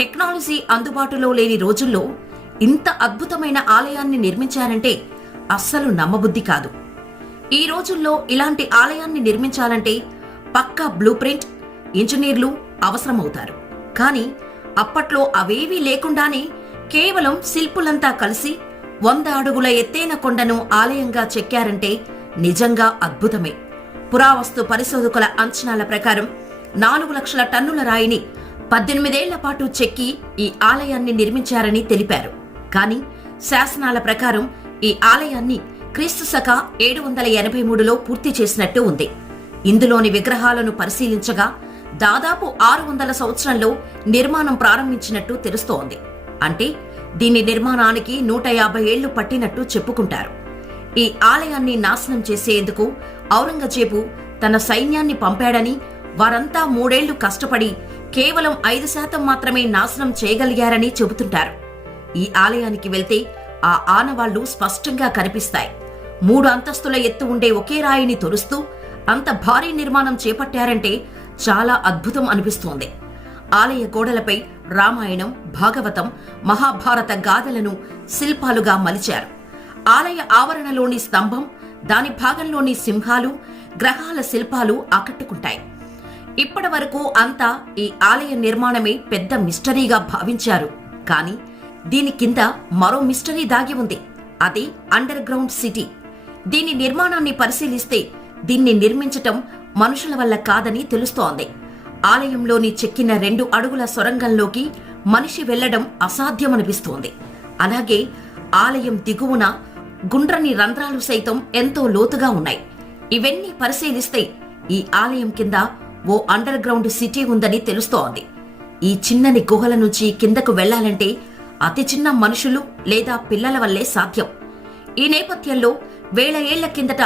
టెక్నాలజీ అందుబాటులో లేని రోజుల్లో ఇంత అద్భుతమైన ఆలయాన్ని నిర్మించారంటే అస్సలు నమ్మబుద్ధి కాదు. ఈ రోజుల్లో ఇలాంటి ఆలయాన్ని నిర్మించాలంటే పక్కా బ్లూ ప్రింట్, ఇంజనీర్లు అవసరమవుతారు. కానీ అప్పట్లో అవేవీ లేకుండానే కేవలం శిల్పులంతా కలిసి 100 అడుగుల ఎత్తైన కొండను ఆలయంగా చెక్కారంటే నిజంగా అద్భుతమే. పురావస్తు పరిశోధకుల అంచనాల ప్రకారం 4 లక్షల టన్నుల రాయిని 18 ఏళ్ల పాటు చెక్కి ఈ ఆలయాన్ని నిర్మించారని తెలిపారు. కానీ శాసనాల ప్రకారం ఈ ఆలయాన్ని క్రీస్తు శక 783లో పూర్తి చేసినట్టు ఉంది. ఇందులోని విగ్రహాలను పరిశీలించగా దాదాపు 600 సంవత్సరంలో నిర్మాణం ప్రారంభించినట్టు తెలుస్తోంది. అంటే దీని నిర్మాణానికి 150 ఏళ్లు పట్టినట్టు చెప్పుకుంటారు. ఈ ఆలయాన్ని నాశనం చేసేందుకు ఔరంగజేబు తన సైన్యాన్ని పంపాడని, వారంతా 3 ఏళ్లు కష్టపడి కేవలం 5% మాత్రమే నాశనం చేయగలిగారని చెబుతుంటారు. ఈ ఆలయానికి వెళ్తే ఆ ఆనవాళ్లు స్పష్టంగా కనిపిస్తాయి. 3 అంతస్తుల ఎత్తు ఉండే ఒకే రాయిని తొలుస్తూ అంత భారీ నిర్మాణం చేపట్టారంటే చాలా అద్భుతం అనిపిస్తోంది. ఆలయ గోడలపై రామాయణం, భాగవతం, మహాభారత గాథలను శిల్పాలుగా మలిచారు. ఆలయ ఆవరణలోని స్తంభం, దాని భాగంలోని సింహాలు, గ్రహాల శిల్పాలు ఆకట్టుకుంటాయి. ఇప్పటి వరకు అంతా ఈ ఆలయ నిర్మాణమే పెద్ద మిస్టరీగా భావించారు. కానీ దీని కింద మరో మిస్టరీ దాగి ఉంది. అది అండర్ గ్రౌండ్ సిటీ. దీని నిర్మాణాన్ని పరిశీలిస్తే దీన్ని నిర్మించటం మనుషుల వల్ల కాదని తెలుస్తోంది. ఆలయంలోని చెక్కిన 2 అడుగుల సొరంగంలోకి మనిషి వెళ్లడం అసాధ్యమనిపిస్తోంది. అలాగే ఆలయం దిగువన గుండ్రని రంధ్రాలు సైతం ఎంతో లోతుగా ఉన్నాయి. ఇవన్నీ పరిశీలిస్తే ఈ ఆలయం కింద ఓ అండర్ గ్రౌండ్ సిటీ ఉందని తెలుస్తోంది. ఈ చిన్నని గుహల నుంచి కిందకు వెళ్లాలంటే అతి చిన్న మనుషులు లేదా పిల్లల వల్లే సాధ్యం. ఈ నేపథ్యంలో వేల ఏళ్ల కిందట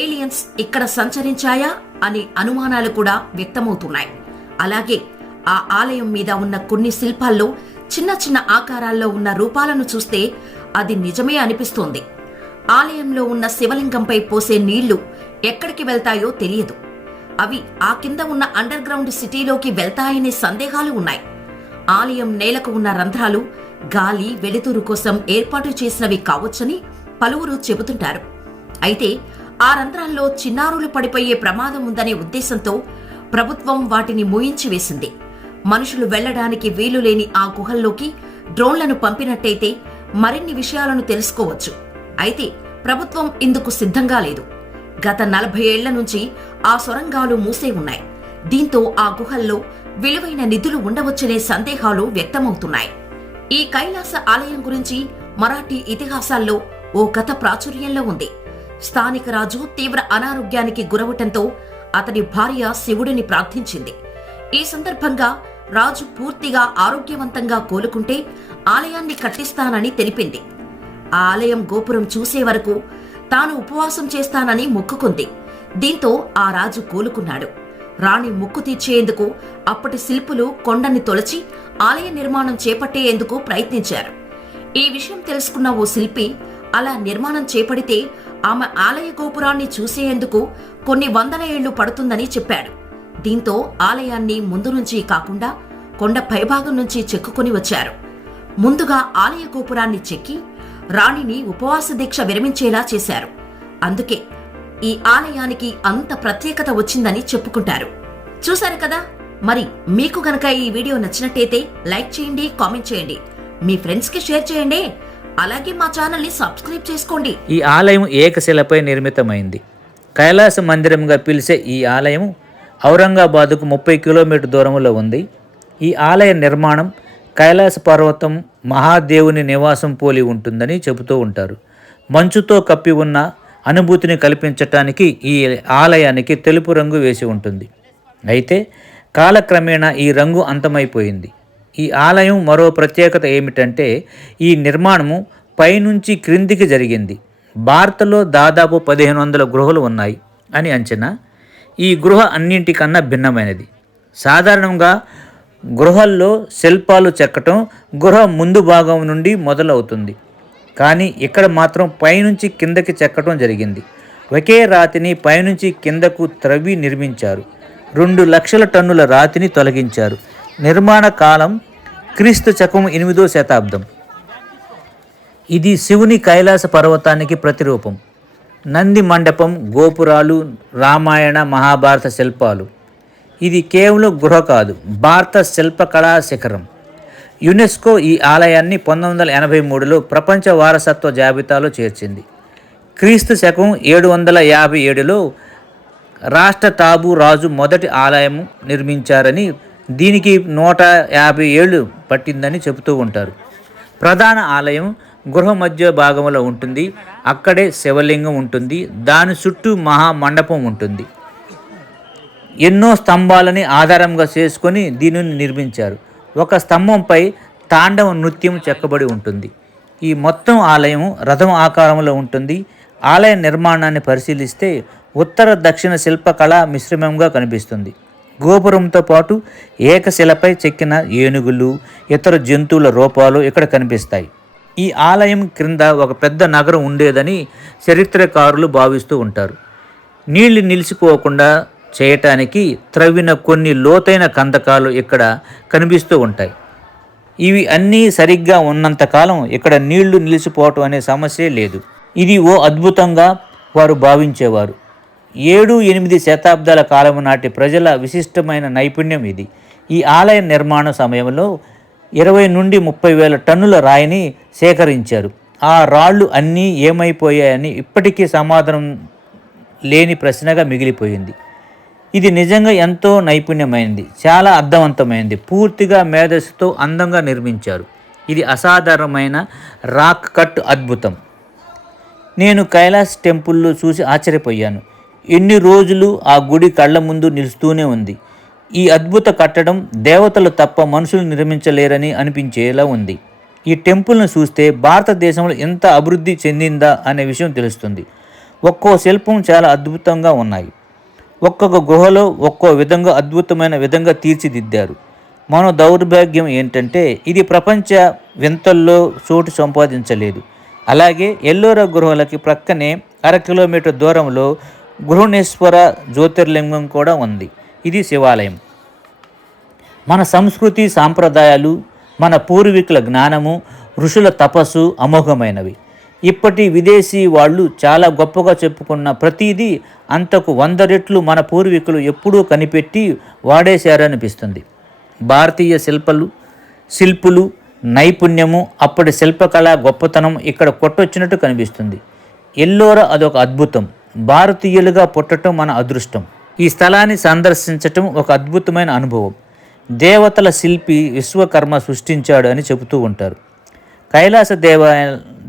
ఏలియన్స్ ఇక్కడ సంచరించాయా అనే అనుమానాలు కూడా వ్యక్తమవుతున్నాయి. అలాగే ఆ ఆలయం మీద ఉన్న కొన్ని శిల్పాల్లో చిన్న చిన్న ఆకారాల్లో ఉన్న రూపాలను చూస్తే అది నిజమే అనిపిస్తోంది. ఆలయంలో ఉన్న శివలింగంపై పోసే నీళ్లు ఎక్కడికి వెళ్తాయో తెలియదు. అవి ఆ కింద ఉన్న అండర్ గ్రౌండ్ సిటీలోకి వెళ్తాయనే సందేహాలు ఉన్నాయి. ఆలయం నేలకు ఉన్న రంధ్రాలు గాలి వెలుతురు కోసం ఏర్పాటు చేసినవి కావచ్చని పలువురు చెబుతుంటారు. అయితే ఆ రంధ్రాల్లో చిన్నారులు పడిపోయే ప్రమాదం ఉందనే ఉద్దేశంతో ప్రభుత్వం వాటిని మూయించి వేసింది. మనుషులు వెళ్లడానికి వీలులేని ఆ గుహల్లోకి డ్రోన్లను పంపినట్టయితే మరిన్ని విషయాలను తెలుసుకోవచ్చు. అయితే ప్రభుత్వం ఇందుకు సిద్ధంగా లేదు. గత 40 ఏళ్ల నుంచి ఆ సొరంగాలు మూసే ఉన్నాయి. దీంతో ఆ గుహల్లో విలువైన నిధులు ఉండవచ్చనే సందేహాలు వ్యక్తమవుతున్నాయి. ఈ కైలాస ఆలయం గురించి మరాఠీ ఇతిహాసాల్లో ఓ కథ ప్రాచుర్యంలో ఉంది. స్థానిక రాజు తీవ్ర అనారోగ్యానికి గురవటంతో అతని భార్య శివుడిని ప్రార్థించింది. ఈ సందర్భంగా రాజు పూర్తిగా ఆరోగ్యవంతంగా కోలుకుంటే ఆలయాన్ని కట్టిస్తానని తెలిపింది. ఆ ఆలయం గోపురం చూసే వరకు తాను ఉపవాసం చేస్తానని మొక్కుకుంది. దీంతో ఆ రాజు కోలుకున్నాడు. రాణి మొక్కు తీర్చేందుకు అప్పటి శిల్పులు కొండని తొలచి ఆలయ నిర్మాణం చేపట్టేందుకు ప్రయత్నించారు. ఈ విషయం తెలుసుకున్న ఓ శిల్పి అలా నిర్మాణం చేపడితే ఆమె ఆలయ గోపురాన్ని చూసేందుకు కొన్ని వందల ఏళ్లు పడుతుందని చెప్పాడు. దీంతో ఆలయాన్ని ముందు నుంచి కాకుండా కొండ పైభాగం నుంచి చెక్కుకొని వచ్చారు. ముందుగా ఆలయ గోపురాన్ని చెక్కి రాణిని ఉపవాస దీక్ష విరమించేలా చేశారు. అందుకే ఈ ఆలయానికి అంత ప్రత్యేకత వచ్చిందని చెప్పుకుంటారు. చూశారు కదా, మరి మీకు గనక ఈ వీడియో నచ్చినట్టయితే లైక్ చేయండి, కామెంట్ చేయండి, మీ ఫ్రెండ్స్ కి షేర్ చేయండి. అలాగే మా ఛానల్ ని సబ్స్క్రైబ్ చేసుకోండి. ఈ ఆలయం ఏకశిలపై నిర్మితమైంది. కైలాస మందిరంగా పిలిచే ఈ ఆలయం ఔరంగాబాద్కు 30 కిలోమీటర్ దూరంలో ఉంది. ఈ ఆలయ నిర్మాణం కైలాస పర్వతం మహాదేవుని నివాసం పోలి ఉంటుందని చెబుతూ ఉంటారు. మంచుతో కప్పి ఉన్న అనుభూతిని కల్పించటానికి ఈ ఆలయానికి తెలుపు రంగు వేసి ఉంటుంది. అయితే కాలక్రమేణా ఈ రంగు అంతమైపోయింది. ఈ ఆలయం మరో ప్రత్యేకత ఏమిటంటే ఈ నిర్మాణము పైనుంచి క్రిందికి జరిగింది. భారత్లో దాదాపు 1500 గృహలు ఉన్నాయి అని అంచనా. ఈ గృహ అన్నింటికన్నా భిన్నమైనది. సాధారణంగా గృహల్లో శిల్పాలు చెక్కటం గృహ ముందు భాగం నుండి మొదలవుతుంది. కానీ ఇక్కడ మాత్రం పైనుంచి కిందకి చెక్కటం జరిగింది. ఒకే రాతిని పైనుంచి కిందకు త్రవ్వి నిర్మించారు. 2 లక్షల టన్నుల రాతిని తొలగించారు. నిర్మాణ కాలం క్రీస్తు శకం 8వ శతాబ్దం. ఇది శివుని కైలాస పర్వతానికి ప్రతిరూపం. నంది మండపం, గోపురాలు, రామాయణ మహాభారత శిల్పాలు. ఇది కేవలం గృహ కాదు, భారత శిల్పకళా శిఖరం. యునెస్కో ఈ ఆలయాన్ని 1983లో ప్రపంచ వారసత్వ జాబితాలో చేర్చింది. క్రీస్తు శకం 757లో రాష్ట్ర తాబు రాజు మొదటి ఆలయం నిర్మించారని, దీనికి 150 ఏళ్ళు పట్టిందని చెబుతూ ఉంటారు. ప్రధాన ఆలయం గృహ మధ్య భాగంలో ఉంటుంది. అక్కడే శివలింగం ఉంటుంది. దాని చుట్టూ మహా మండపం ఉంటుంది. ఎన్నో స్తంభాలని ఆధారంగా చేసుకొని దీనిని నిర్మించారు. ఒక స్తంభంపై తాండవ నృత్యం చెక్కబడి ఉంటుంది. ఈ మొత్తం ఆలయం రథం ఆకారంలో ఉంటుంది. ఆలయ నిర్మాణాన్ని పరిశీలిస్తే ఉత్తర దక్షిణ శిల్పకళ మిశ్రమంగా కనిపిస్తుంది. గోపురంతో పాటు ఏకశిలపై చెక్కిన ఏనుగులు, ఇతర జంతువుల రూపాలు ఇక్కడ కనిపిస్తాయి. ఈ ఆలయం క్రింద ఒక పెద్ద నగరం ఉండేదని చరిత్రకారులు భావిస్తూ ఉంటారు. నీళ్లు నిలిచిపోకుండా చేయటానికి త్రవ్విన కొన్ని లోతైన కందకాలు ఇక్కడ కనిపిస్తూ ఉంటాయి. ఇవి అన్నీ సరిగ్గా ఉన్నంతకాలం ఇక్కడ నీళ్లు నిలిచిపోవటం అనే సమస్య లేదు. ఇది ఓ అద్భుతంగా వారు భావించేవారు. 7-8 శతాబ్దాల కాలం నాటి ప్రజల విశిష్టమైన నైపుణ్యం ఇది. ఈ ఆలయ నిర్మాణ సమయంలో 20 నుండి 30 వేల టన్నుల రాయిని సేకరించారు. ఆ రాళ్ళు అన్నీ ఏమైపోయాయని ఇప్పటికీ సమాధానం లేని ప్రశ్నగా మిగిలిపోయింది. ఇది నిజంగా ఎంతో నైపుణ్యమైనది, చాలా అర్థవంతమైనది, పూర్తిగా మేధస్సుతో అందంగా నిర్మించారు. ఇది అసాధారణమైన రాక్ కట్ అద్భుతం. నేను కైలాస్ టెంపుల్లో చూసి ఆశ్చర్యపోయాను. ఎన్ని రోజులు ఆ గుడి కళ్ళ ముందు నిలుస్తూనే ఉంది. ఈ అద్భుత కట్టడం దేవతలు తప్ప మనుషులు నిర్మించలేరని అనిపించేలా ఉంది. ఈ టెంపుల్ను చూస్తే భారతదేశంలో ఎంత అభివృద్ధి చెందిందా అనే విషయం తెలుస్తుంది. ఒక్కో శిల్పం చాలా అద్భుతంగా ఉన్నాయి. ఒక్కొక్క గుహలో ఒక్కో విధంగా అద్భుతమైన విధంగా తీర్చిదిద్దారు. మన దౌర్భాగ్యం ఏంటంటే ఇది ప్రపంచ వింతల్లో చోటు సంపాదించలేదు. అలాగే ఎల్లోరా గుహలకి ప్రక్కనే 1/2 కిలోమీటర్ దూరంలో గృహణేశ్వర జ్యోతిర్లింగం కూడా ఉంది. ఇది శివాలయం. మన సంస్కృతి సాంప్రదాయాలు, మన పూర్వీకుల జ్ఞానము, ఋషుల తపస్సు అమోఘమైనవి. ఇప్పటి విదేశీ వాళ్ళు చాలా గొప్పగా చెప్పుకున్న ప్రతిదీ అంతకు 100 రెట్లు మన పూర్వీకులు ఎప్పుడూ కనిపెట్టి వాడేశారనిపిస్తుంది. భారతీయ శిల్పులు నైపుణ్యము, అప్పటి శిల్పకళ గొప్పతనం ఇక్కడ కొట్టొచ్చినట్టు కనిపిస్తుంది. ఎల్లోరా అదొక అద్భుతం. భారతీయులుగా పుట్టడం మన అదృష్టం. ఈ స్థలాన్ని సందర్శించటం ఒక అద్భుతమైన అనుభవం. దేవతల శిల్పి విశ్వకర్మ సృష్టించాడు అని చెబుతూ ఉంటారు. కైలాస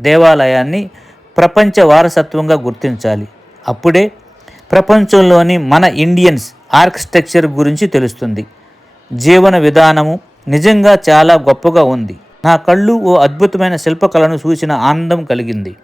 దేవాలయాన్ని ప్రపంచ వారసత్వంగా గుర్తించాలి. అప్పుడే ప్రపంచంలోని మన ఇండియన్స్ ఆర్కిటెక్చర్ గురించి తెలుస్తుంది. జీవన విధానము నిజంగా చాలా గొప్పగా ఉంది. నా కళ్ళు ఓ అద్భుతమైన శిల్పకళను చూసిన ఆనందం కలిగింది.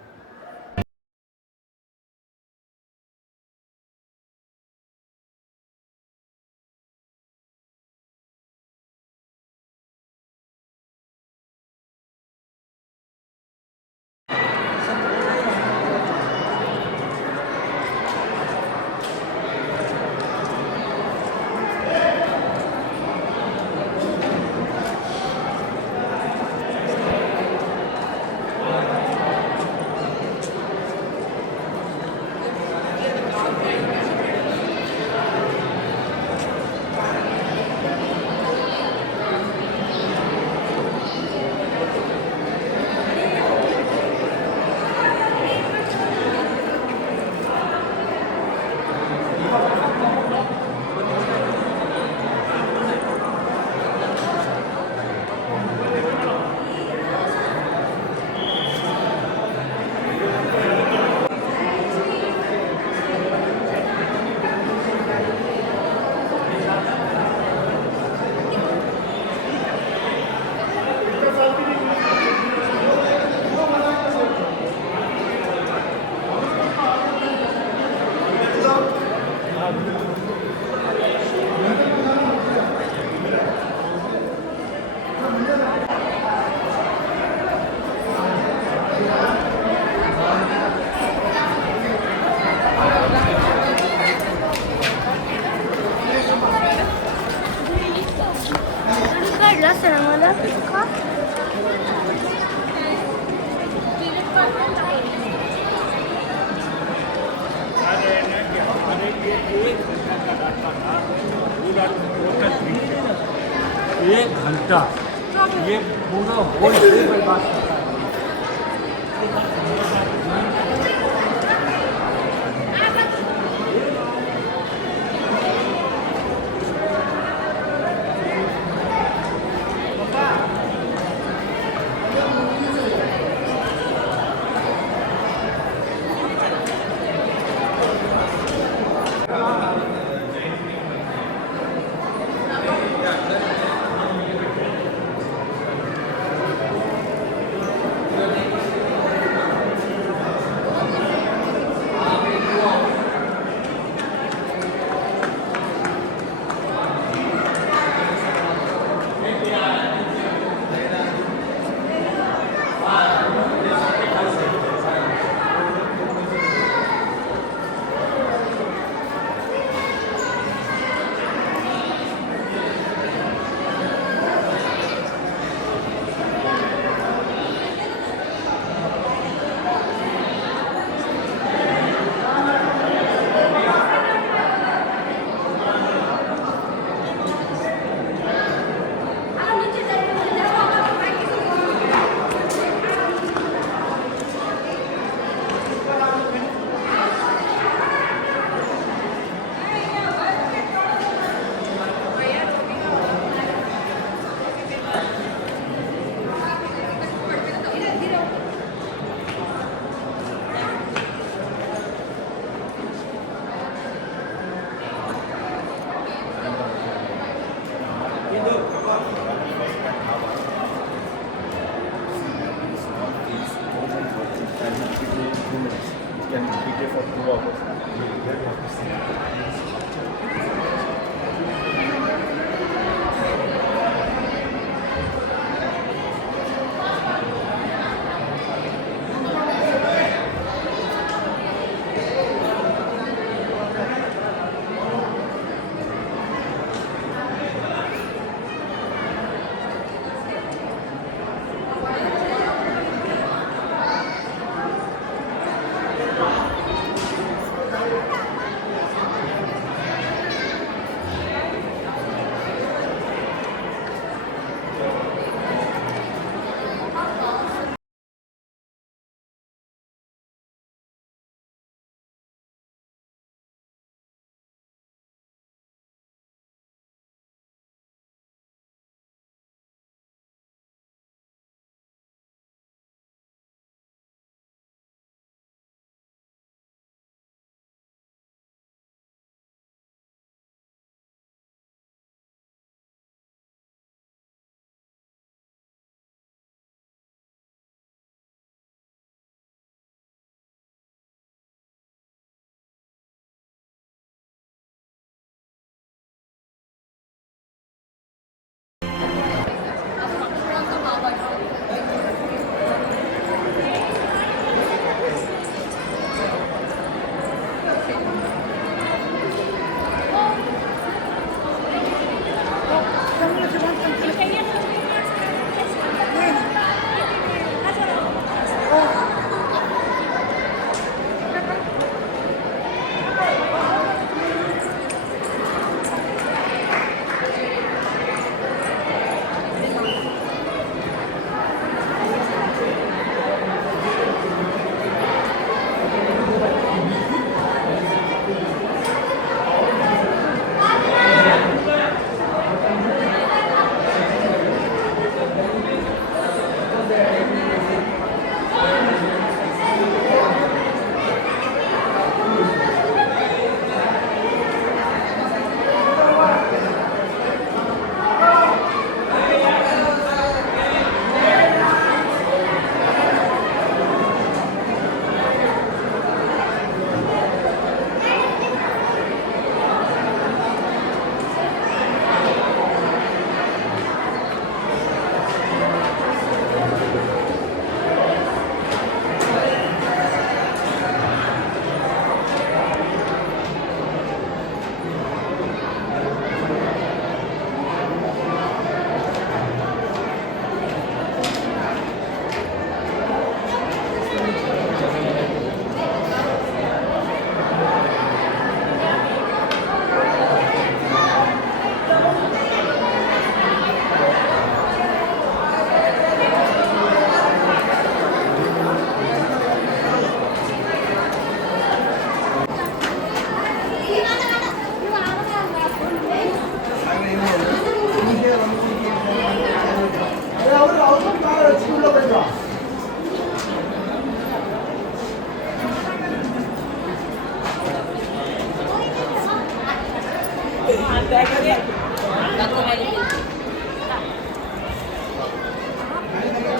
एक घंटा ये पूरा होल में बात करता है।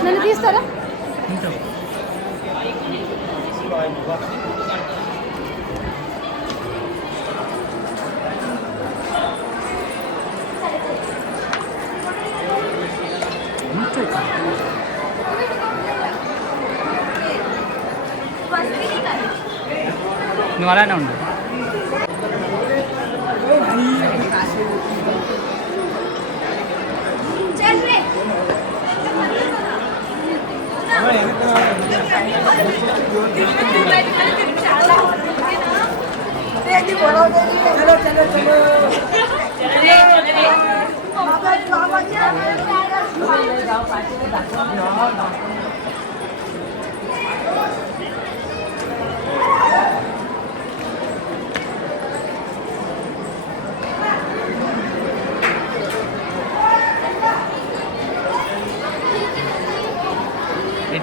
నన్ను తీస్తారా? నువ్వు అలానే ఉండు.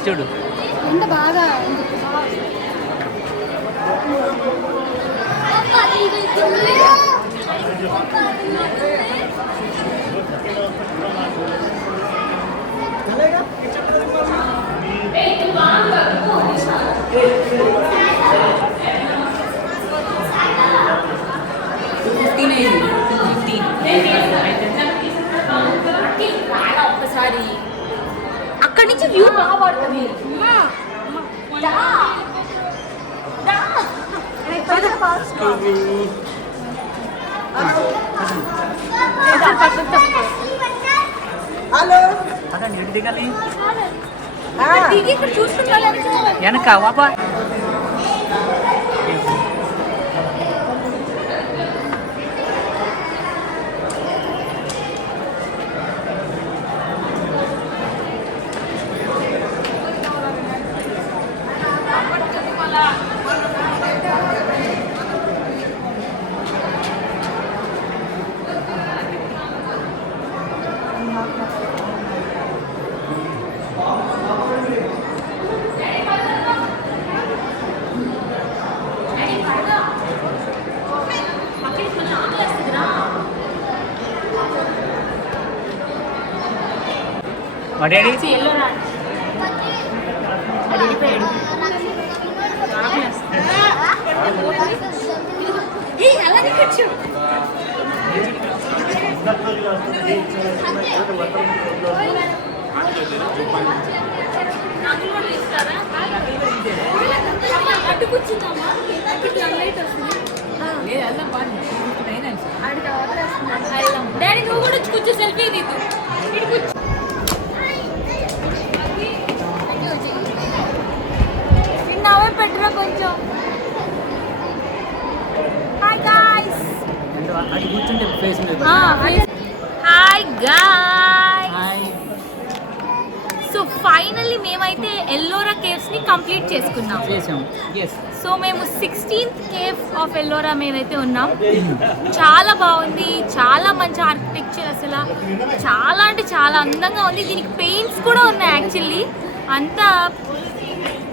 చూడు ఎంత బాగా ఉంది. చూడాలి. అక్కడి నుంచి వ్యూ బాగా పడుతుంది. ఇక్కడ చూస్తున్నా వెనక వాపా డాడీ డాడీ నువ్వు కూడా కూర్చో సెల్ఫీ నీకు నవ్వే పెట్టరా కొంచెం. Hi guys. అది కూర్చుంటే ఫేస్ మీద హాయ్ గాయ్స్. సో ఫైనల్లీ మేమైతే ఎల్లోరా కేవ్స్ ని కంప్లీట్ చేసుకున్నాం. సో మేము 16th కేవ్ ఆఫ్ ఎల్లోరా మేమైతే ఉన్నాం. చాలా బాగుంది, చాలా మంచి ఆర్కిటెక్చర్, అసలు చాలా అంటే చాలా అందంగా ఉంది. దీనికి పెయింట్స్ కూడా ఉన్నాయి యాక్చువల్లీ, అంతా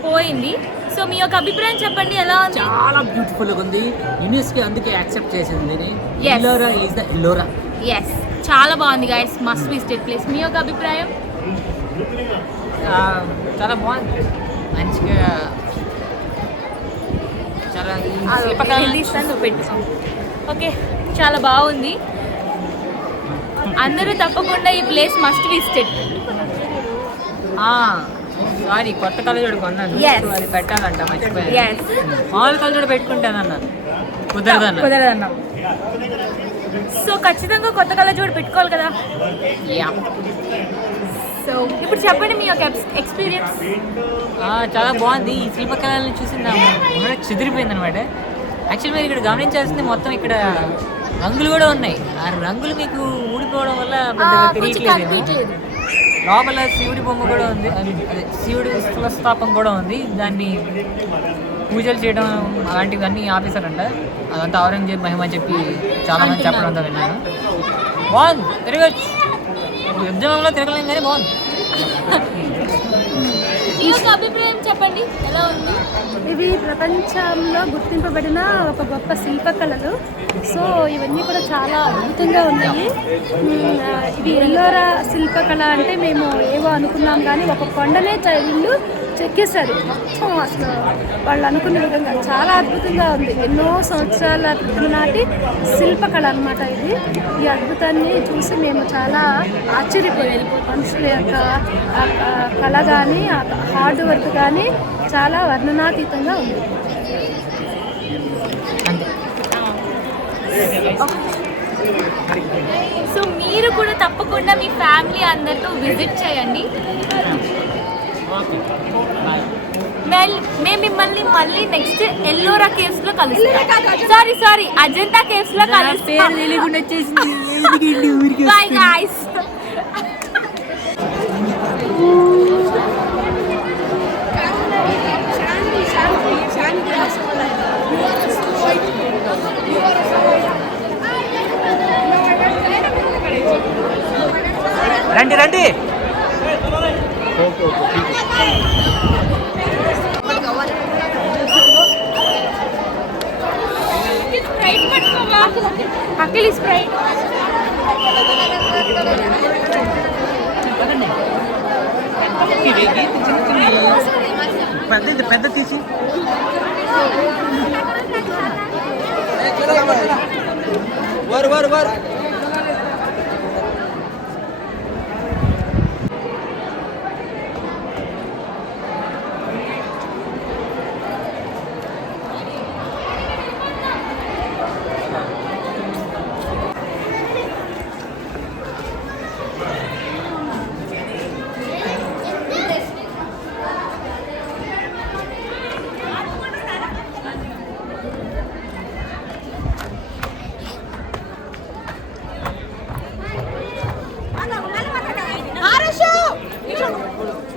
పోయింది. సో మీ యొక్క అభిప్రాయం చెప్పండి, ఎలా ఉంది? చాలా బ్యూటిఫుల్ గా ఉంది. యునెస్కో అందుకే యాక్సెప్ట్ చేసింది. Ellora is the Ellora. Yes, చాలా బాగుంది గైస్, మస్ట్ విజిటెడ్ ప్లేస్. మీ యొక్క అభిప్రాయం? చాలా బాగుంది, మంచిగా చాలా ఓకే, చాలా బాగుంది. అందరూ తప్పకుండా ఈ ప్లేస్ మస్ట్ విజిటెడ్. సారీ, కొత్త కళ్ళజోడు కొన్నాను, అది పెట్టాలంట, మర్చిపోయాను. మామూలు కళ్ళజోడు పెట్టుకుంటానన్నా కుదరదన్నా. సో ఖచ్చితంగా కొత్త కళ్ళజోడు పెట్టుకోవాలి కదా. సో ఇప్పుడు చెప్పండి మీ యొక్క ఎక్స్పీరియన్స్. చాలా బాగుంది. ఈ శిల్పకళలను చూసి నా చెదిరిపోయింది అనమాట. యాక్చువల్లీ మీరు ఇక్కడ గమనించాల్సింది, మొత్తం ఇక్కడ రంగులు కూడా ఉన్నాయి. ఆ రంగులు మీకు ఊడిపోవడం వల్ల తెలియట్లేదు. లోపల శివుడి బొమ్మ కూడా ఉంది, అదే శివుడి స్థూలస్థాపం కూడా ఉంది. దాన్ని పూజలు చేయడం అలాంటివన్నీ ఆపేశారంట. అదంతా ఔరంగజేబ్ మహిమ అని చెప్పి చాలా మంది చెప్పడం అంతా విన్నాను. బాగుంది, తిరగచ్చు. ఉద్యమంలో తిరగలేం కానీ బాగుంది. మీ యొక్క అభిప్రాయం చెప్పండి, ఎలా ఉంది? ఇవి ప్రపంచంలో గుర్తింపబడిన ఒక గొప్ప శిల్పకళలు. సో ఇవన్నీ కూడా చాలా అద్భుతంగా ఉన్నాయి. ఇది ఎల్లోరా శిల్పకళ అంటే మేము ఏవో అనుకున్నాం, కానీ ఒక కొండనే వీళ్ళు చెక్కేశారు మొత్తం. అసలు వాళ్ళు అనుకున్న విధంగా చాలా అద్భుతంగా ఉంది. ఎన్నో సంవత్సరాల క్రితం నాటి శిల్పకళ అనమాట ఇది. ఈ అద్భుతాన్ని చూసి మేము చాలా ఆశ్చర్యపోయాం. మనుషుల యొక్క కళ కానీ, హార్డ్ వర్క్ కానీ చాలా వర్ణనాతీతంగా ఉంది. సో మీరు కూడా తప్పకుండా మీ ఫ్యామిలీ అందరితో విజిట్ చేయండి. మేము మిమ్మల్ని మళ్ళీ నెక్స్ట్ ఎల్లోరా కేవ్స్ లో కలుస్తాం. సారీ అజంతా కేవ్స్ లో కలుస్తాం. Bye guys. రండి రండి. అఖిల్ స్ప్రైట్. పెద్ద తీసి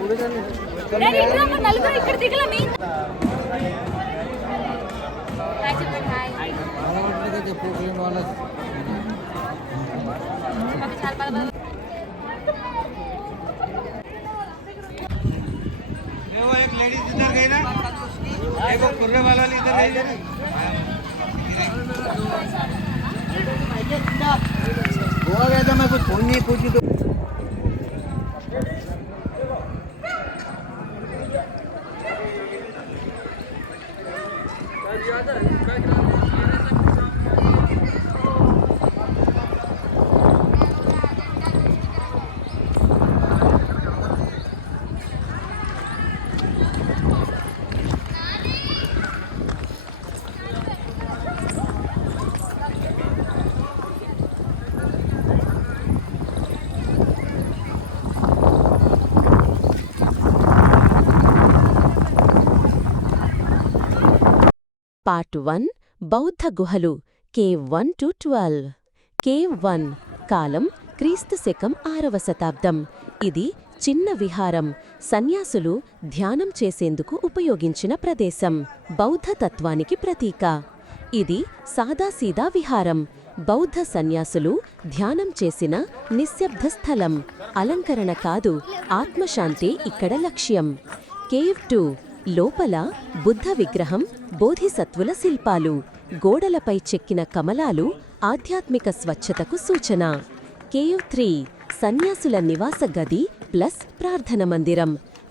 ఇక్కడ దిగల మీ హాయ్ एक लेडीज इधर गई ना, एक कुर्रे वाला इधर गई। गोवा गया था मैं, कुछ फोन नहीं पूछी तो పార్ట్ 1 బౌద్ధ గుహలు కేవ్ 1-12 కేవ్ 1 కాలం క్రీస్తు శకం 6వ శతాబ్దం. ఇది చిన్న విహారం, సన్యాసులు ధ్యానం చేసేందుకు ఉపయోగించిన ప్రదేశం, బౌద్ధ తత్వానికి ప్రతీక. ఇది సాదాసీదా విహారం, బౌద్ధ సన్యాసులు ధ్యానం చేసిన నిశ్శబ్ద స్థలం. అలంకరణ కాదు, ఆత్మశాంతే ఇక్కడ లక్ష్యం. కేవ్ 2 లోపల బుద్ధ విగ్రహం, బోధిసత్వుల శిల్పాలు, గోడలపై చెక్కిన కమలాలు ఆధ్యాత్మిక స్వచ్ఛతకు సూచన. కేవ్ 3 సన్యాసుల నివాస గది ప్లస్ ప్రార్థన మందిరం.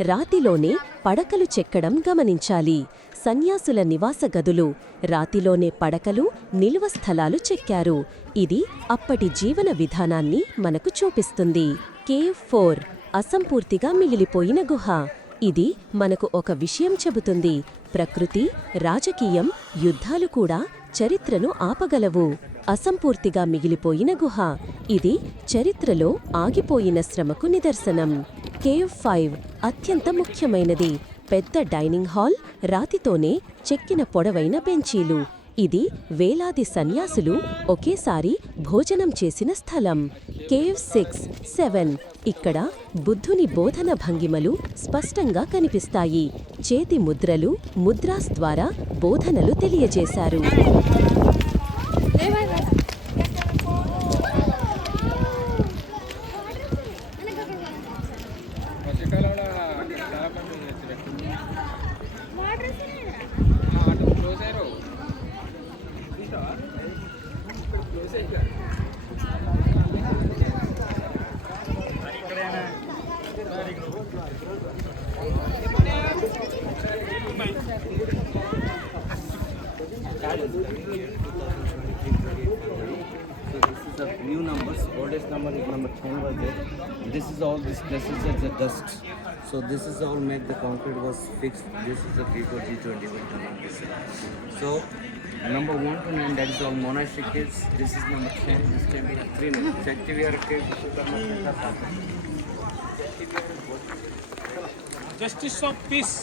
రాతిలోనే పడకలు చెక్కడం గమనించాలి. సన్యాసుల నివాస గదులు, రాతిలోనే పడకలు, నిలువ స్థలాలు చెక్కారు. ఇది అప్పటి జీవన విధానాన్ని మనకు చూపిస్తుంది. కేవ్ 4 అసంపూర్తిగా మిగిలిపోయిన గుహ. ఇది మనకు ఒక విషయం చెబుతుంది, ప్రకృతి, రాజకీయం, యుద్ధాలు కూడా చరిత్రను ఆపగలవు. అసంపూర్తిగా మిగిలిపోయిన గుహ, ఇది చరిత్రలో ఆగిపోయిన శ్రమకు నిదర్శనం. కేవ్ 5 అత్యంత ముఖ్యమైనది, పెద్ద డైనింగ్ హాల్, రాతితోనే చెక్కిన పొడవైన బెంచీలు. ఇది వేలాది సన్యాసులు ఒకేసారి భోజనం చేసిన స్థలం. కేవ్ 6-7 ఇక్కడ బుద్ధుని బోధన భంగిమలు స్పష్టంగా కనిపిస్తాయి. చేతి ముద్రలు, ముద్రాస్ ద్వారా బోధనలు తెలియజేశారు. New numbers, oldest number is number 10 was there. This is all, this is the dust. So this is all make the concrete was fixed. This is the G4 G21. So number 1 to 9, that is all monastery caves. This is number 10. This temple has 3 names. Sanctuary cave. Justice of peace.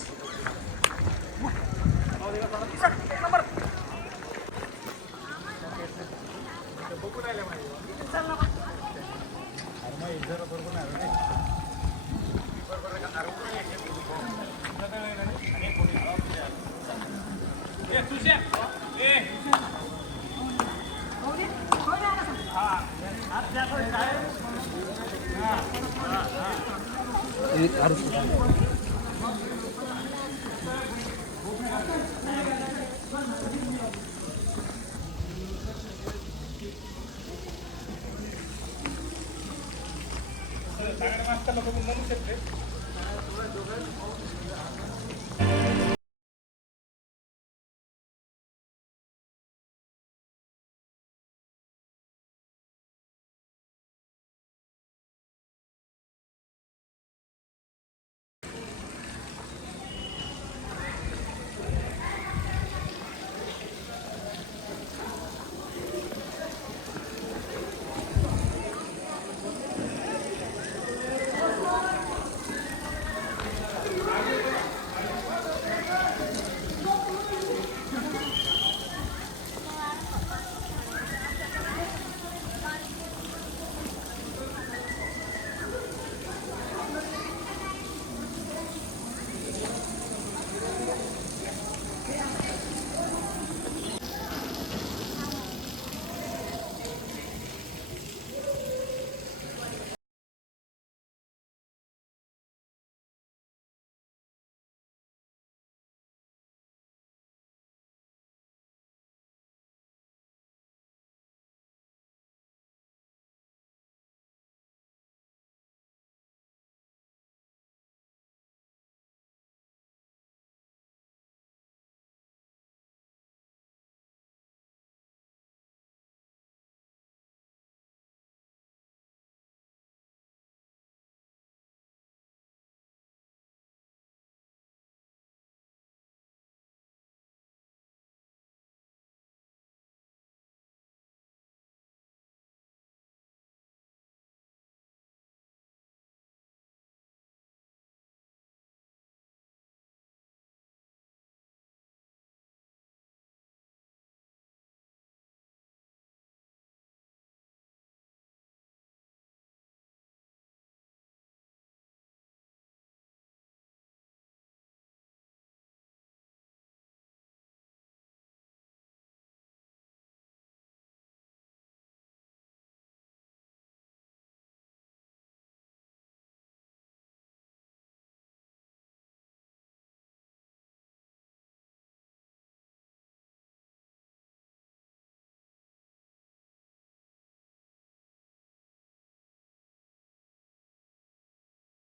Thank you.